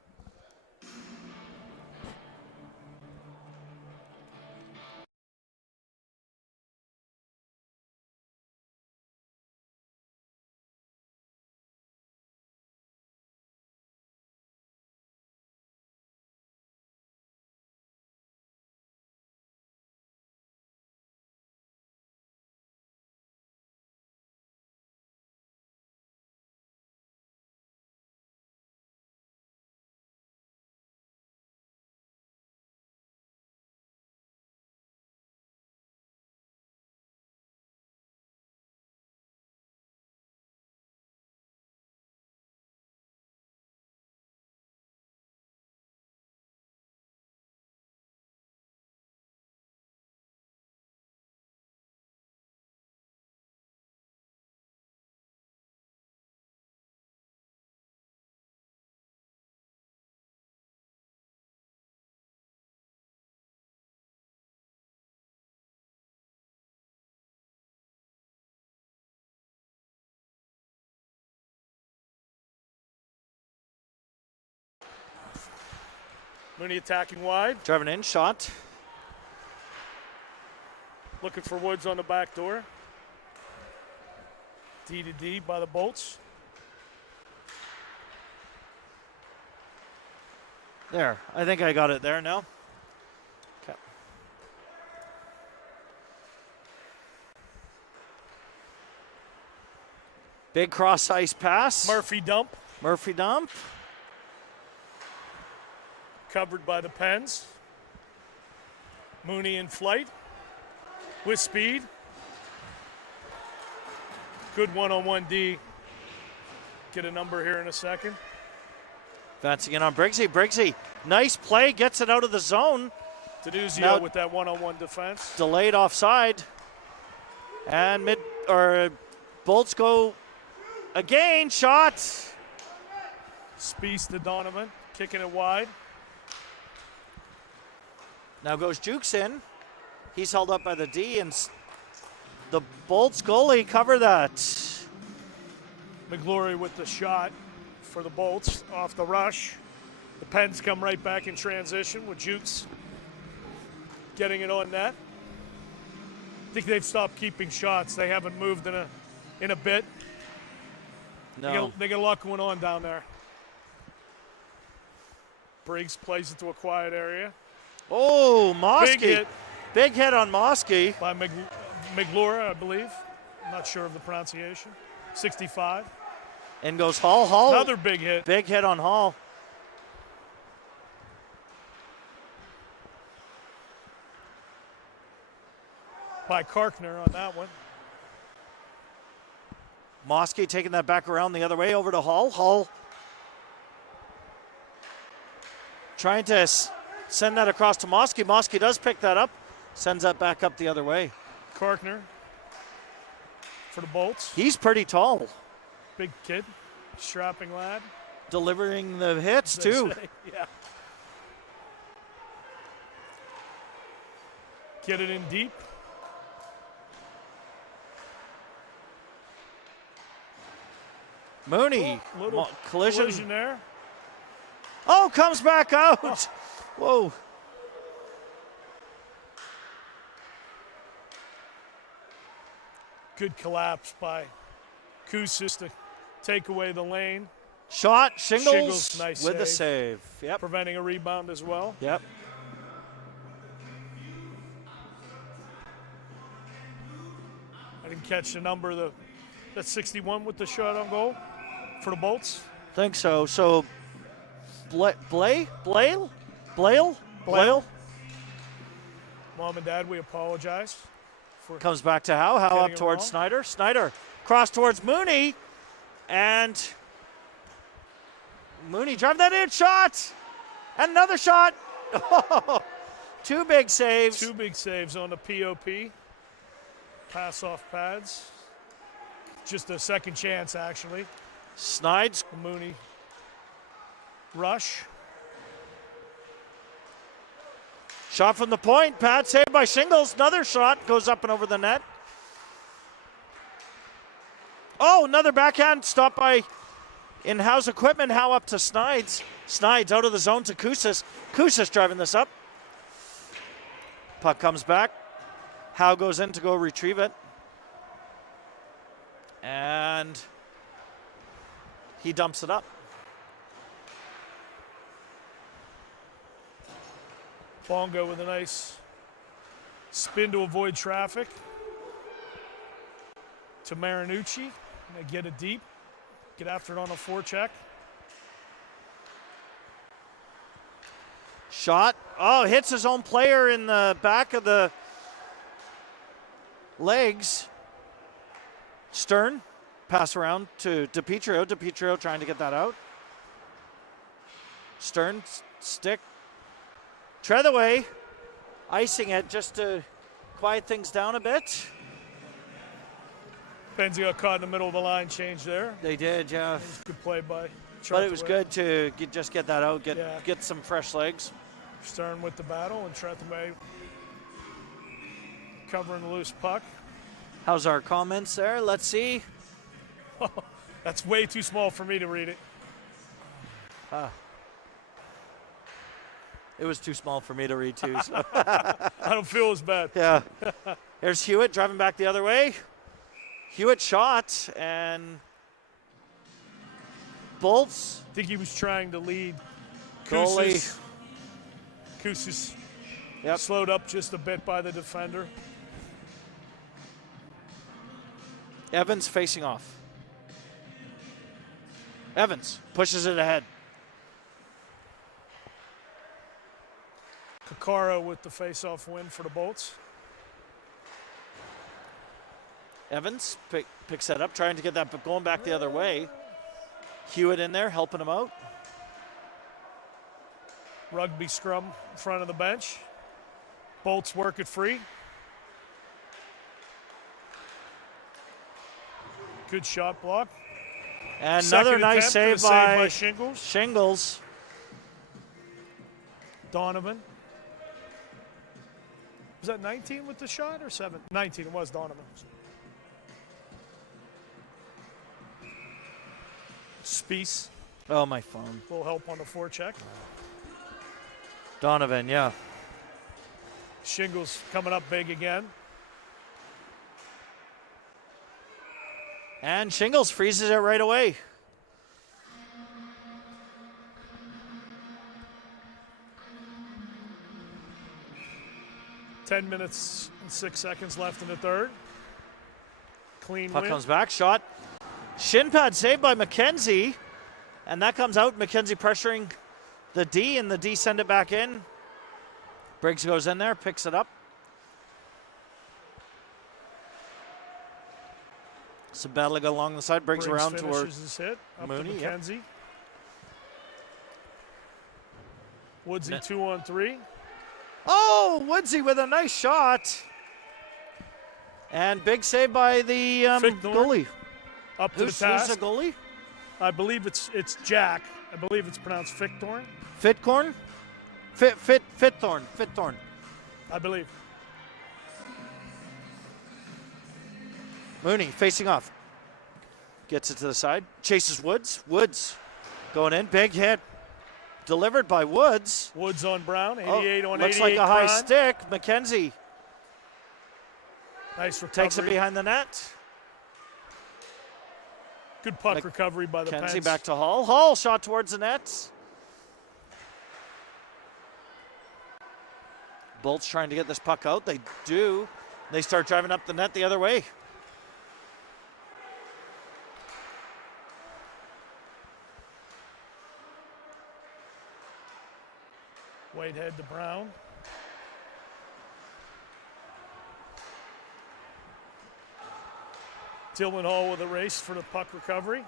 Mooney attacking wide. Driving in, shot. Looking for Woods on the back door. D to D by the Bolts. There, I think I got it there now. Okay. Big cross ice pass. Murphy dump. Murphy dump. Covered by the Pens. Mooney in flight with speed. Good one-on-one D. Get a number here in a second. Advancing in on Briggsy. Briggsy, nice play, gets it out of the zone. Denuzio with that one-on-one defense. Delayed offside. And Bolts go again, shot. Spies to Donovan, kicking it wide. Now goes Jukes in. He's held up by the D, and the Bolts goalie cover that. McGlory with the shot for the Bolts off the rush. The Pens come right back in transition with Jukes getting it on net. I think they've stopped keeping shots. They haven't moved in a bit. No. They got a lot going on down there. Briggs plays into a quiet area. Oh, Mosky. Big hit Big hit on Mosky. by McGlory, I believe. I'm not sure of the pronunciation. 65. And goes Hall. Hall. Another big hit. Big hit on Hall. By Karkner on that one. Mosky taking that back around the other way over to Hall. Hall trying to send that across to Mosky. Mosky does pick that up. Sends that back up the other way. Karkner for the Bolts. He's pretty tall. Big kid. Strapping lad. Delivering the hits, too. Yeah. Get it in deep. Mooney. Little Collision. there. Oh, comes back out. Whoa. Good collapse by Kusis to take away the lane. Shot, Shingles nice with the save. Yep. Preventing a rebound as well. Yep. I didn't catch the number. That's 61 with the shot on goal for the Bolts. Think so. So, Blale? Mom and Dad, we apologize. Comes back to Howe. Howe Getting up it towards wrong. Snyder. Snyder cross towards Mooney. And Mooney drive that in, shot! And another shot! Oh, two big saves. Two big saves on the POP. Pass off pads. Just a second chance, actually. Snides. Mooney. Rush. Shot from the point. Pad saved by Shingles. Another shot goes up and over the net. Oh, another backhand stop by in-house equipment. How up to Snides. Snides out of the zone to Koussis. Koussis driving this up. Puck comes back. Howe goes in to go retrieve it. And he dumps it up. Bongo with a nice spin to avoid traffic. To Marinucci. They get it deep. Get after it on a forecheck. Shot. Oh, hits his own player in the back of the legs. Stern. Pass around to DiPietro. DiPietro trying to get that out. Stern. Stick. Tread away. Icing it just to quiet things down a bit. Penzi got caught in the middle of the line change there. They did, yeah. Good play by But it was good to just get that out, Yeah. get some fresh legs. Stern with the battle and Trethaway covering the loose puck. How's our comments there? Let's see. That's way too small for me to read it. It was too small for me to read too. So. I don't feel as bad. Yeah. There's Hewitt driving back the other way. Hewitt shot and Bolts. I think he was trying to lead Goalie. Koussis Yep. slowed up just a bit by the defender. Evans facing off. Evans pushes it ahead. Kakara with the face-off win for the Bolts. Evans picks that up, trying to get that, but going back the other way. Hewitt in there, helping him out. Rugby scrum in front of the bench. Bolts work it free. Good shot block. And Second another nice attempt save for the by Shingles. Shingles. Donovan. Was that 19 with the shot or 7? 19, it was Donovan. Spies. Oh, my phone. A little help on the forecheck. Donovan, yeah. Shingles coming up big again. And Shingles freezes it right away. Ten minutes and 6 seconds left in the third. Clean Puck win. comes back, shot. Shin pad saved by McKenzie. And that comes out, McKenzie pressuring the D, and the D send it back in. Briggs goes in there, picks it up. Some battling along the side. Briggs around finishes towards his hit up Mooney, to yep. McKenzie. Woodsy 2-on-3. Oh, Woodsy with a nice shot. And big save by the goalie. Up to Who's the task. the goalie? I believe it's Jack. I believe it's pronounced Fictorn. Fitcorn? Fitthorn. I believe. Mooney facing off. Gets it to the side. Chases Woods. Woods going in. Big hit. Delivered by Woods. Woods on Brown. 88 on 88. Looks like a high Brown. stick. McKenzie Nice recovery. takes it behind the net. Good puck recovery by the McKenzie Pens. back to Hall. Hall shot towards the net. Bolts trying to get this puck out. They do. They start driving up the net the other way. Whitehead to Brown. Tillman Hall with a race for the puck recovery.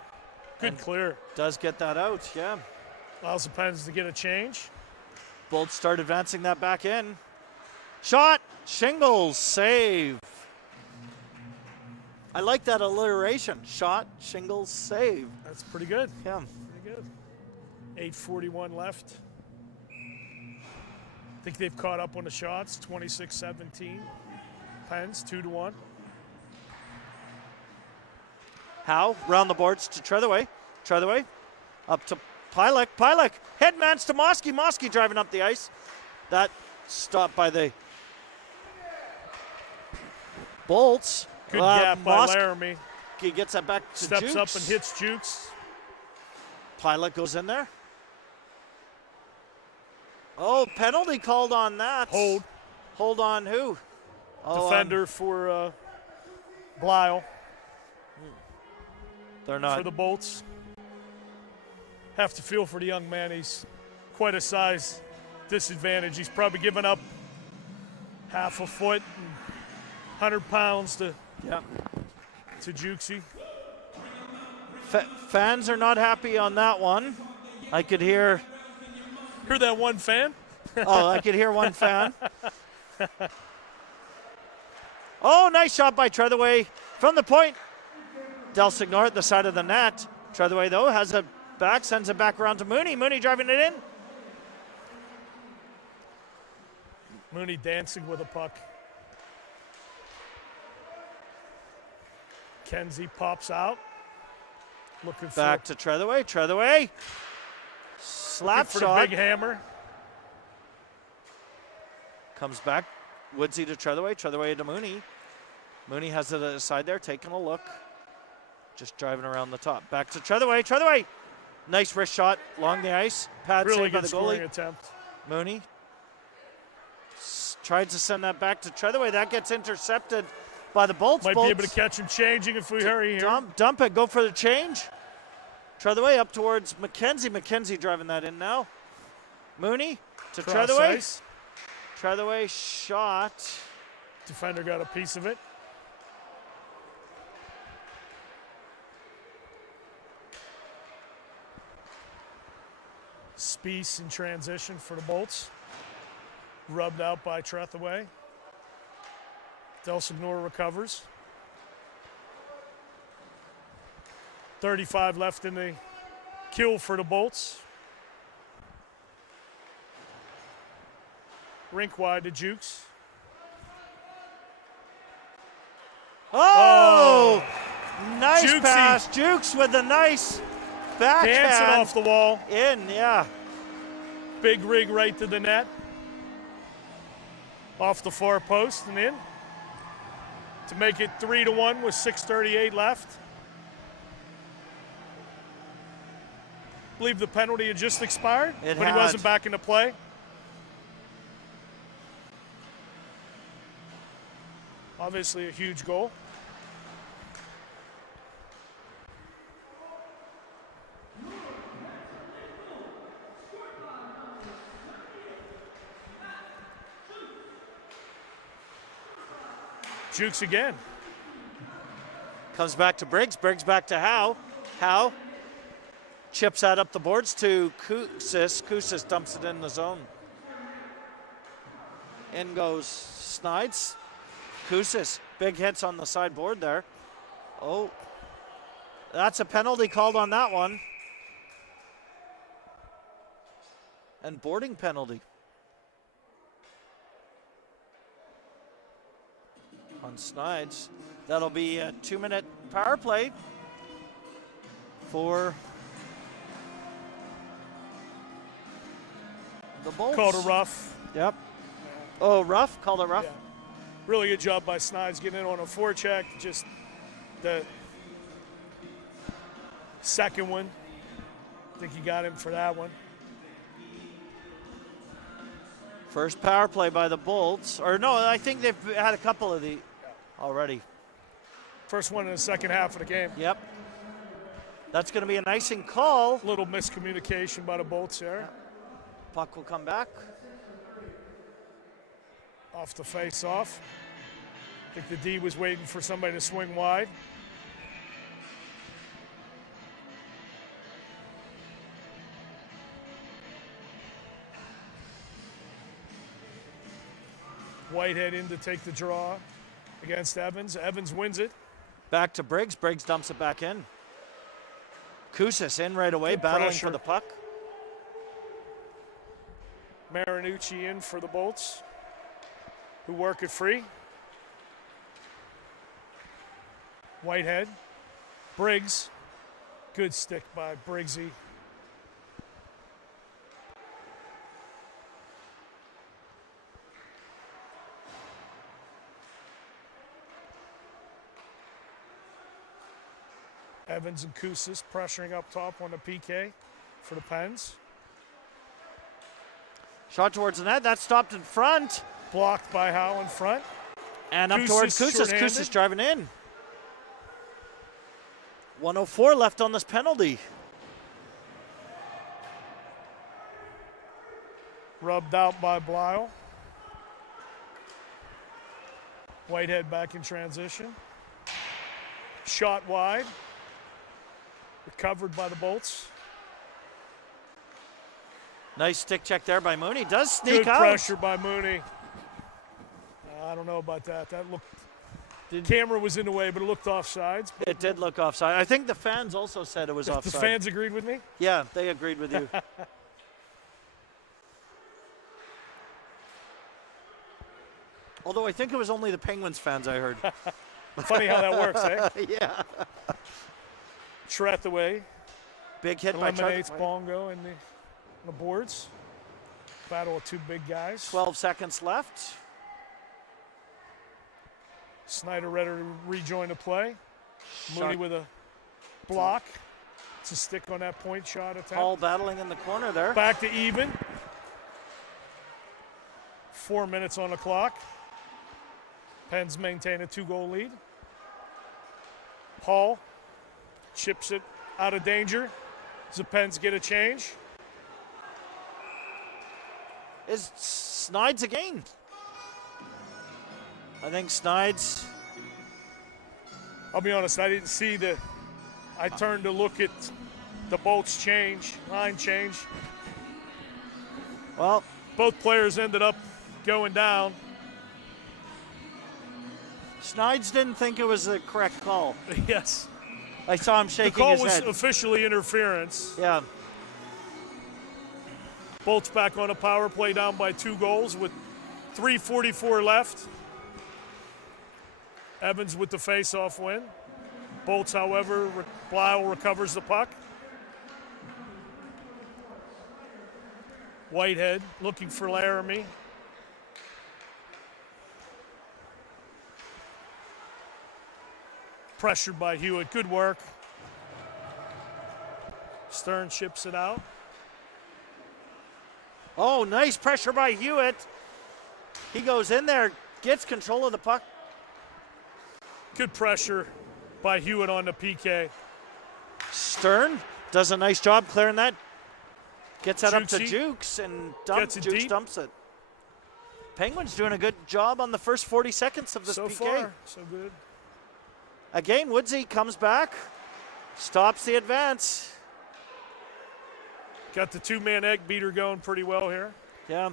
Good And clear. Does get that out, yeah. Allows the Pens to get a change. Bolts start advancing that back in. Shot, shingles, save. I like that alliteration. Shot, shingles, save. That's pretty good. Yeah. Pretty good. 8:41 left. I think they've caught up on the shots. 26-17. Pens 2-1. Howe, round the boards to Treathaway. Treathaway, up to Pilek. Pilek, headmans to Mosky. Mosky driving up the ice. That stopped by the Bolts. Good gap by Laramie. He gets that back to Steps Jukes. up and hits Jukes. Pilot goes in there. Oh, penalty called on that. Hold. Hold on who? Defender for Blyle. They're not. For the Bolts. Have to feel for the young man. He's quite a size disadvantage. He's probably given up half a foot and 100 pounds to Jukesy. Fans are not happy on that one. I could hear. Hear that one fan? Oh, I could hear one fan. Oh, nice shot by Treathaway from the point. Del Signor at the side of the net. Treathaway, though, has it back, sends it back around to Mooney. Mooney driving it in. Mooney dancing with a puck. Kenzie pops out. Looking back to Treathaway. Treathaway. Slap for shot. The big hammer. Comes back. Woodsy to Treathaway. Treathaway to Mooney. Mooney has it aside there, taking a look. Just driving around the top. Back to Treathaway. Treathaway. Nice wrist shot along the ice. Pad really saved by good the goalie. scoring attempt. Mooney tried to send that back to Treathaway. That gets intercepted by the Bolts. Might be able to catch him changing if we hurry here. Dump it. Go for the change. Treathaway up towards McKenzie. McKenzie driving that in now. Mooney to Cross Treathaway. ice. Treathaway shot. Defender got a piece of it. Spiess in transition for the Bolts. Rubbed out by Treathaway. Del Signor recovers. 35 left in the kill for the Bolts. Rink wide to Jukes. Oh! Nice Jukesy. pass. Jukes with a nice backhand. Dancing off the wall. In, yeah. Big rig right to the net. Off the far post and in. To make it 3-1 with 6:38 left. I believe the penalty had just expired, but he wasn't back into play. Obviously a huge goal. Jukes again. Comes back to Briggs. Briggs back to Howe. Howe chips that up the boards to Kusis. Kusis dumps it in the zone. In goes Snides. Kusis. Big hits on the sideboard there. Oh. That's a penalty called on that one. And boarding penalty. On Snides. That'll be a 2-minute power play for the Bolts. Called a rough. Yep. Oh, rough? Called it rough? Yeah. Really good job by Snides getting in on a forecheck. Just the second one. I think he got him for that one. First power play by the Bolts. Or no, I think they've had a couple of the already. First one in the second half of the game. Yep. That's going to be an icing call. Little miscommunication by the Bolts there. Puck will come back. Off the face-off. I think the D was waiting for somebody to swing wide. Whitehead in to take the draw against Evans. Evans wins it. Back to Briggs. Briggs dumps it back in. Koussis in right away, Good battling pressure. for the puck. Marinucci in for the Bolts, who work it free. Whitehead. Briggs. Good stick by Briggsy. Evans and Koussis pressuring up top on the PK for the Pens. Shot towards the net. That stopped in front. Blocked by Howe in front. And up towards Koussis. shorthanded. Koussis driving in. 1:04 left on this penalty. Rubbed out by Blyle. Whitehead back in transition. Shot wide. Recovered by the Bolts. Nice stick check there by Mooney. Does sneak Good out. pressure by Mooney. I don't know about that. That looked. The camera was in the way, but it looked offsides. It did look offside. I think the fans also said it was The offside. fans agreed with me. Yeah, they agreed with you. Although I think it was only the Penguins fans I heard. Funny how that works, eh? Yeah. Trethaway Big hit by eliminates Trethaway. Bongo in the boards. Battle of two big guys. 12 seconds left. Snyder ready to rejoin the play. Mooney Shot. with a block. It's a stick on that point shot attempt. All battling in the corner there. Back to even. 4 minutes on the clock. Pens maintain a 2-goal lead. Paul chips it out of danger. Does the Pens get a change? Is Snides again? I think Snides. I'll be honest, I didn't see I turned to look at the Bolts line change. Well, Both players ended up going down. Snides didn't think it was the correct call. Yes. I saw him The shaking call his was head. officially interference. Yeah. Bolts back on a power play down by 2 goals with 3:44 left. Evans with the face-off win. Bolts, however, Blyle recovers the puck. Whitehead looking for Laramie. Pressured by Hewitt. Good work. Stern chips it out. Oh, nice pressure by Hewitt. He goes in there, gets control of the puck. Good pressure by Hewitt on the PK. Stern does a nice job clearing that. Gets that up to Jukesy. Jukes and Gets it Jukes deep. dumps it. Penguins doing a good job on the first 40 seconds of this So PK. far, so good. Again, Woodsy comes back, stops the advance. Got the 2-man egg beater going pretty well here. Yeah.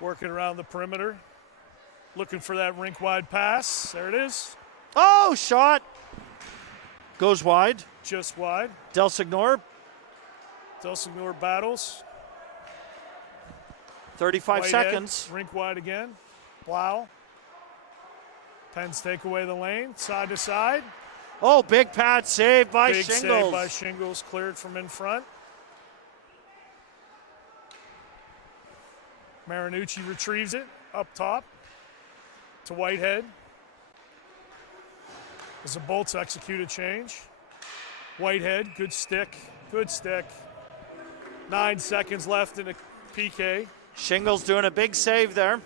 Working around the perimeter. Looking for that rink-wide pass. There it is. Oh, shot. Goes wide. Just wide. Del Signor, Delsignor battles. 35 Whitehead, seconds. Rink wide again. Blau. Pens take away the lane. Side to side. Oh, big pad save by Big Shingles. save by Shingles. Cleared from in front. Marinucci retrieves it up top to Whitehead. As the Bolts execute a change. Whitehead, good stick. Good stick. 9 seconds left in the PK. Shingles doing a big save there.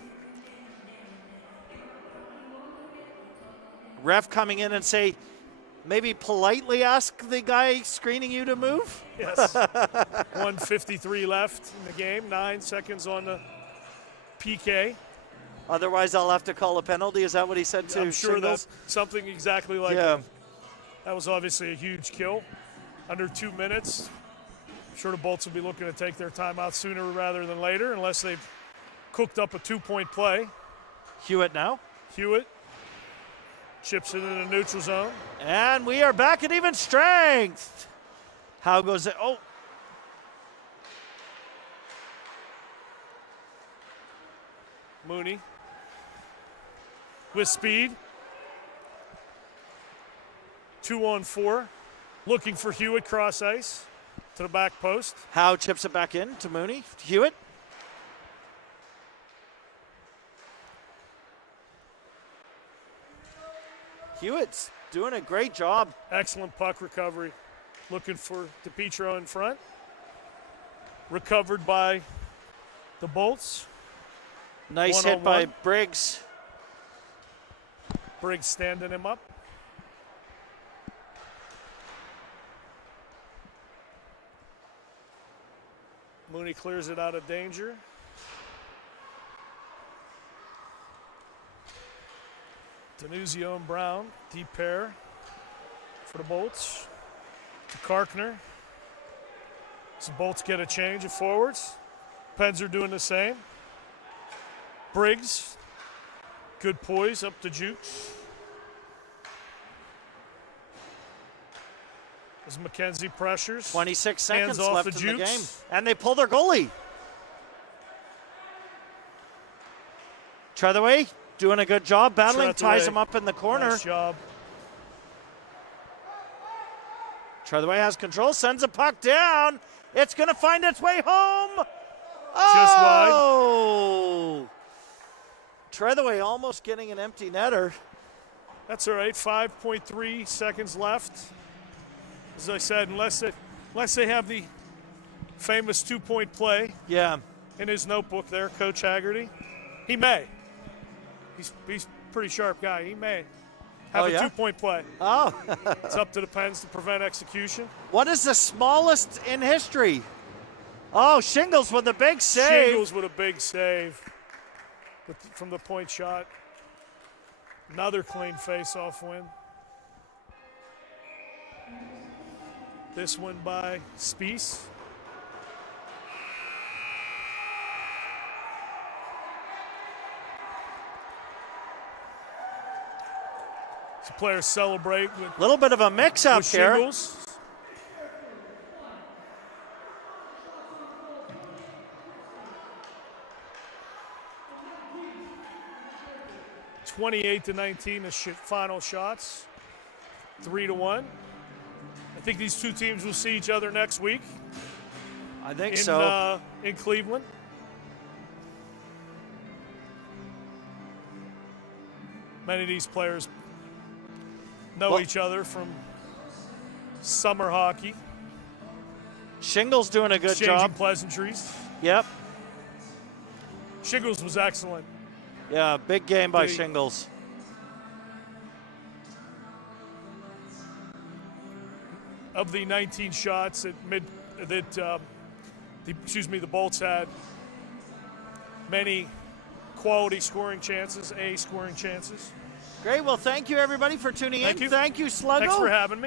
Ref coming in and say, maybe politely ask the guy screening you to move. Yes. 1:53 left in the game. 9 seconds on the PK. Otherwise, I'll have to call a penalty. Is that what he said to I'm sure Shingles? that's something exactly like Yeah. that. That was obviously a huge kill. Under 2 minutes. I'm sure the Bolts will be looking to take their timeout sooner rather than later, unless they've cooked up a 2-point play. Hewitt now. Hewitt chips it in the neutral zone. And we are back at even strength. How goes it? Oh. Mooney with speed. 2-on-4. Looking for Hewitt cross ice to the back post. Howe chips it back in to Mooney. Hewitt. Hewitt's doing a great job. Excellent puck recovery. Looking for DiPietro in front. Recovered by the Bolts. Nice hit by One-on-one. Briggs. Briggs standing him up. Mooney clears it out of danger. Denuzio and Brown, deep pair for the Bolts. To Karkner. So Bolts get a change of forwards. Pens are doing the same. Briggs, good poise up to Jukes. As McKenzie pressures. 26 seconds off left the in the game. Jukes. And they pull their goalie. Treathaway doing a good job. Battling, ties Treathaway, him up in the corner. Nice job. Treathaway has control, sends a puck down. It's going to find its way home. Just wide. Oh! Treathaway almost getting an empty netter. That's all right. 5.3 seconds left. As I said, unless they have the famous 2-point play Yeah. in his notebook there, Coach Haggerty, he may. He's a pretty sharp guy. He may have Oh, a yeah? 2-point play. Oh. It's up to the Pens to prevent execution. What is the smallest in history? Oh, Shingles with a big save. Shingles with a big save from the point shot. Another clean face-off win. This one by Spies. So players celebrate with A little bit of a mix-up here. Shingles. (28-19) the final shots. 3-1. I think these two teams will see each other next week I think so. in Cleveland. Many of these players know Well- each other from summer hockey, Shingles doing a good exchanging job. pleasantries. Yep. Shingles was excellent. Yeah, big game by The- Shingles. Of the 19 shots the Bolts had, many quality scoring chances, scoring chances. Great. Well, thank you, everybody, for tuning Thank in. you. Thank you, Sluggo. Thanks for having me.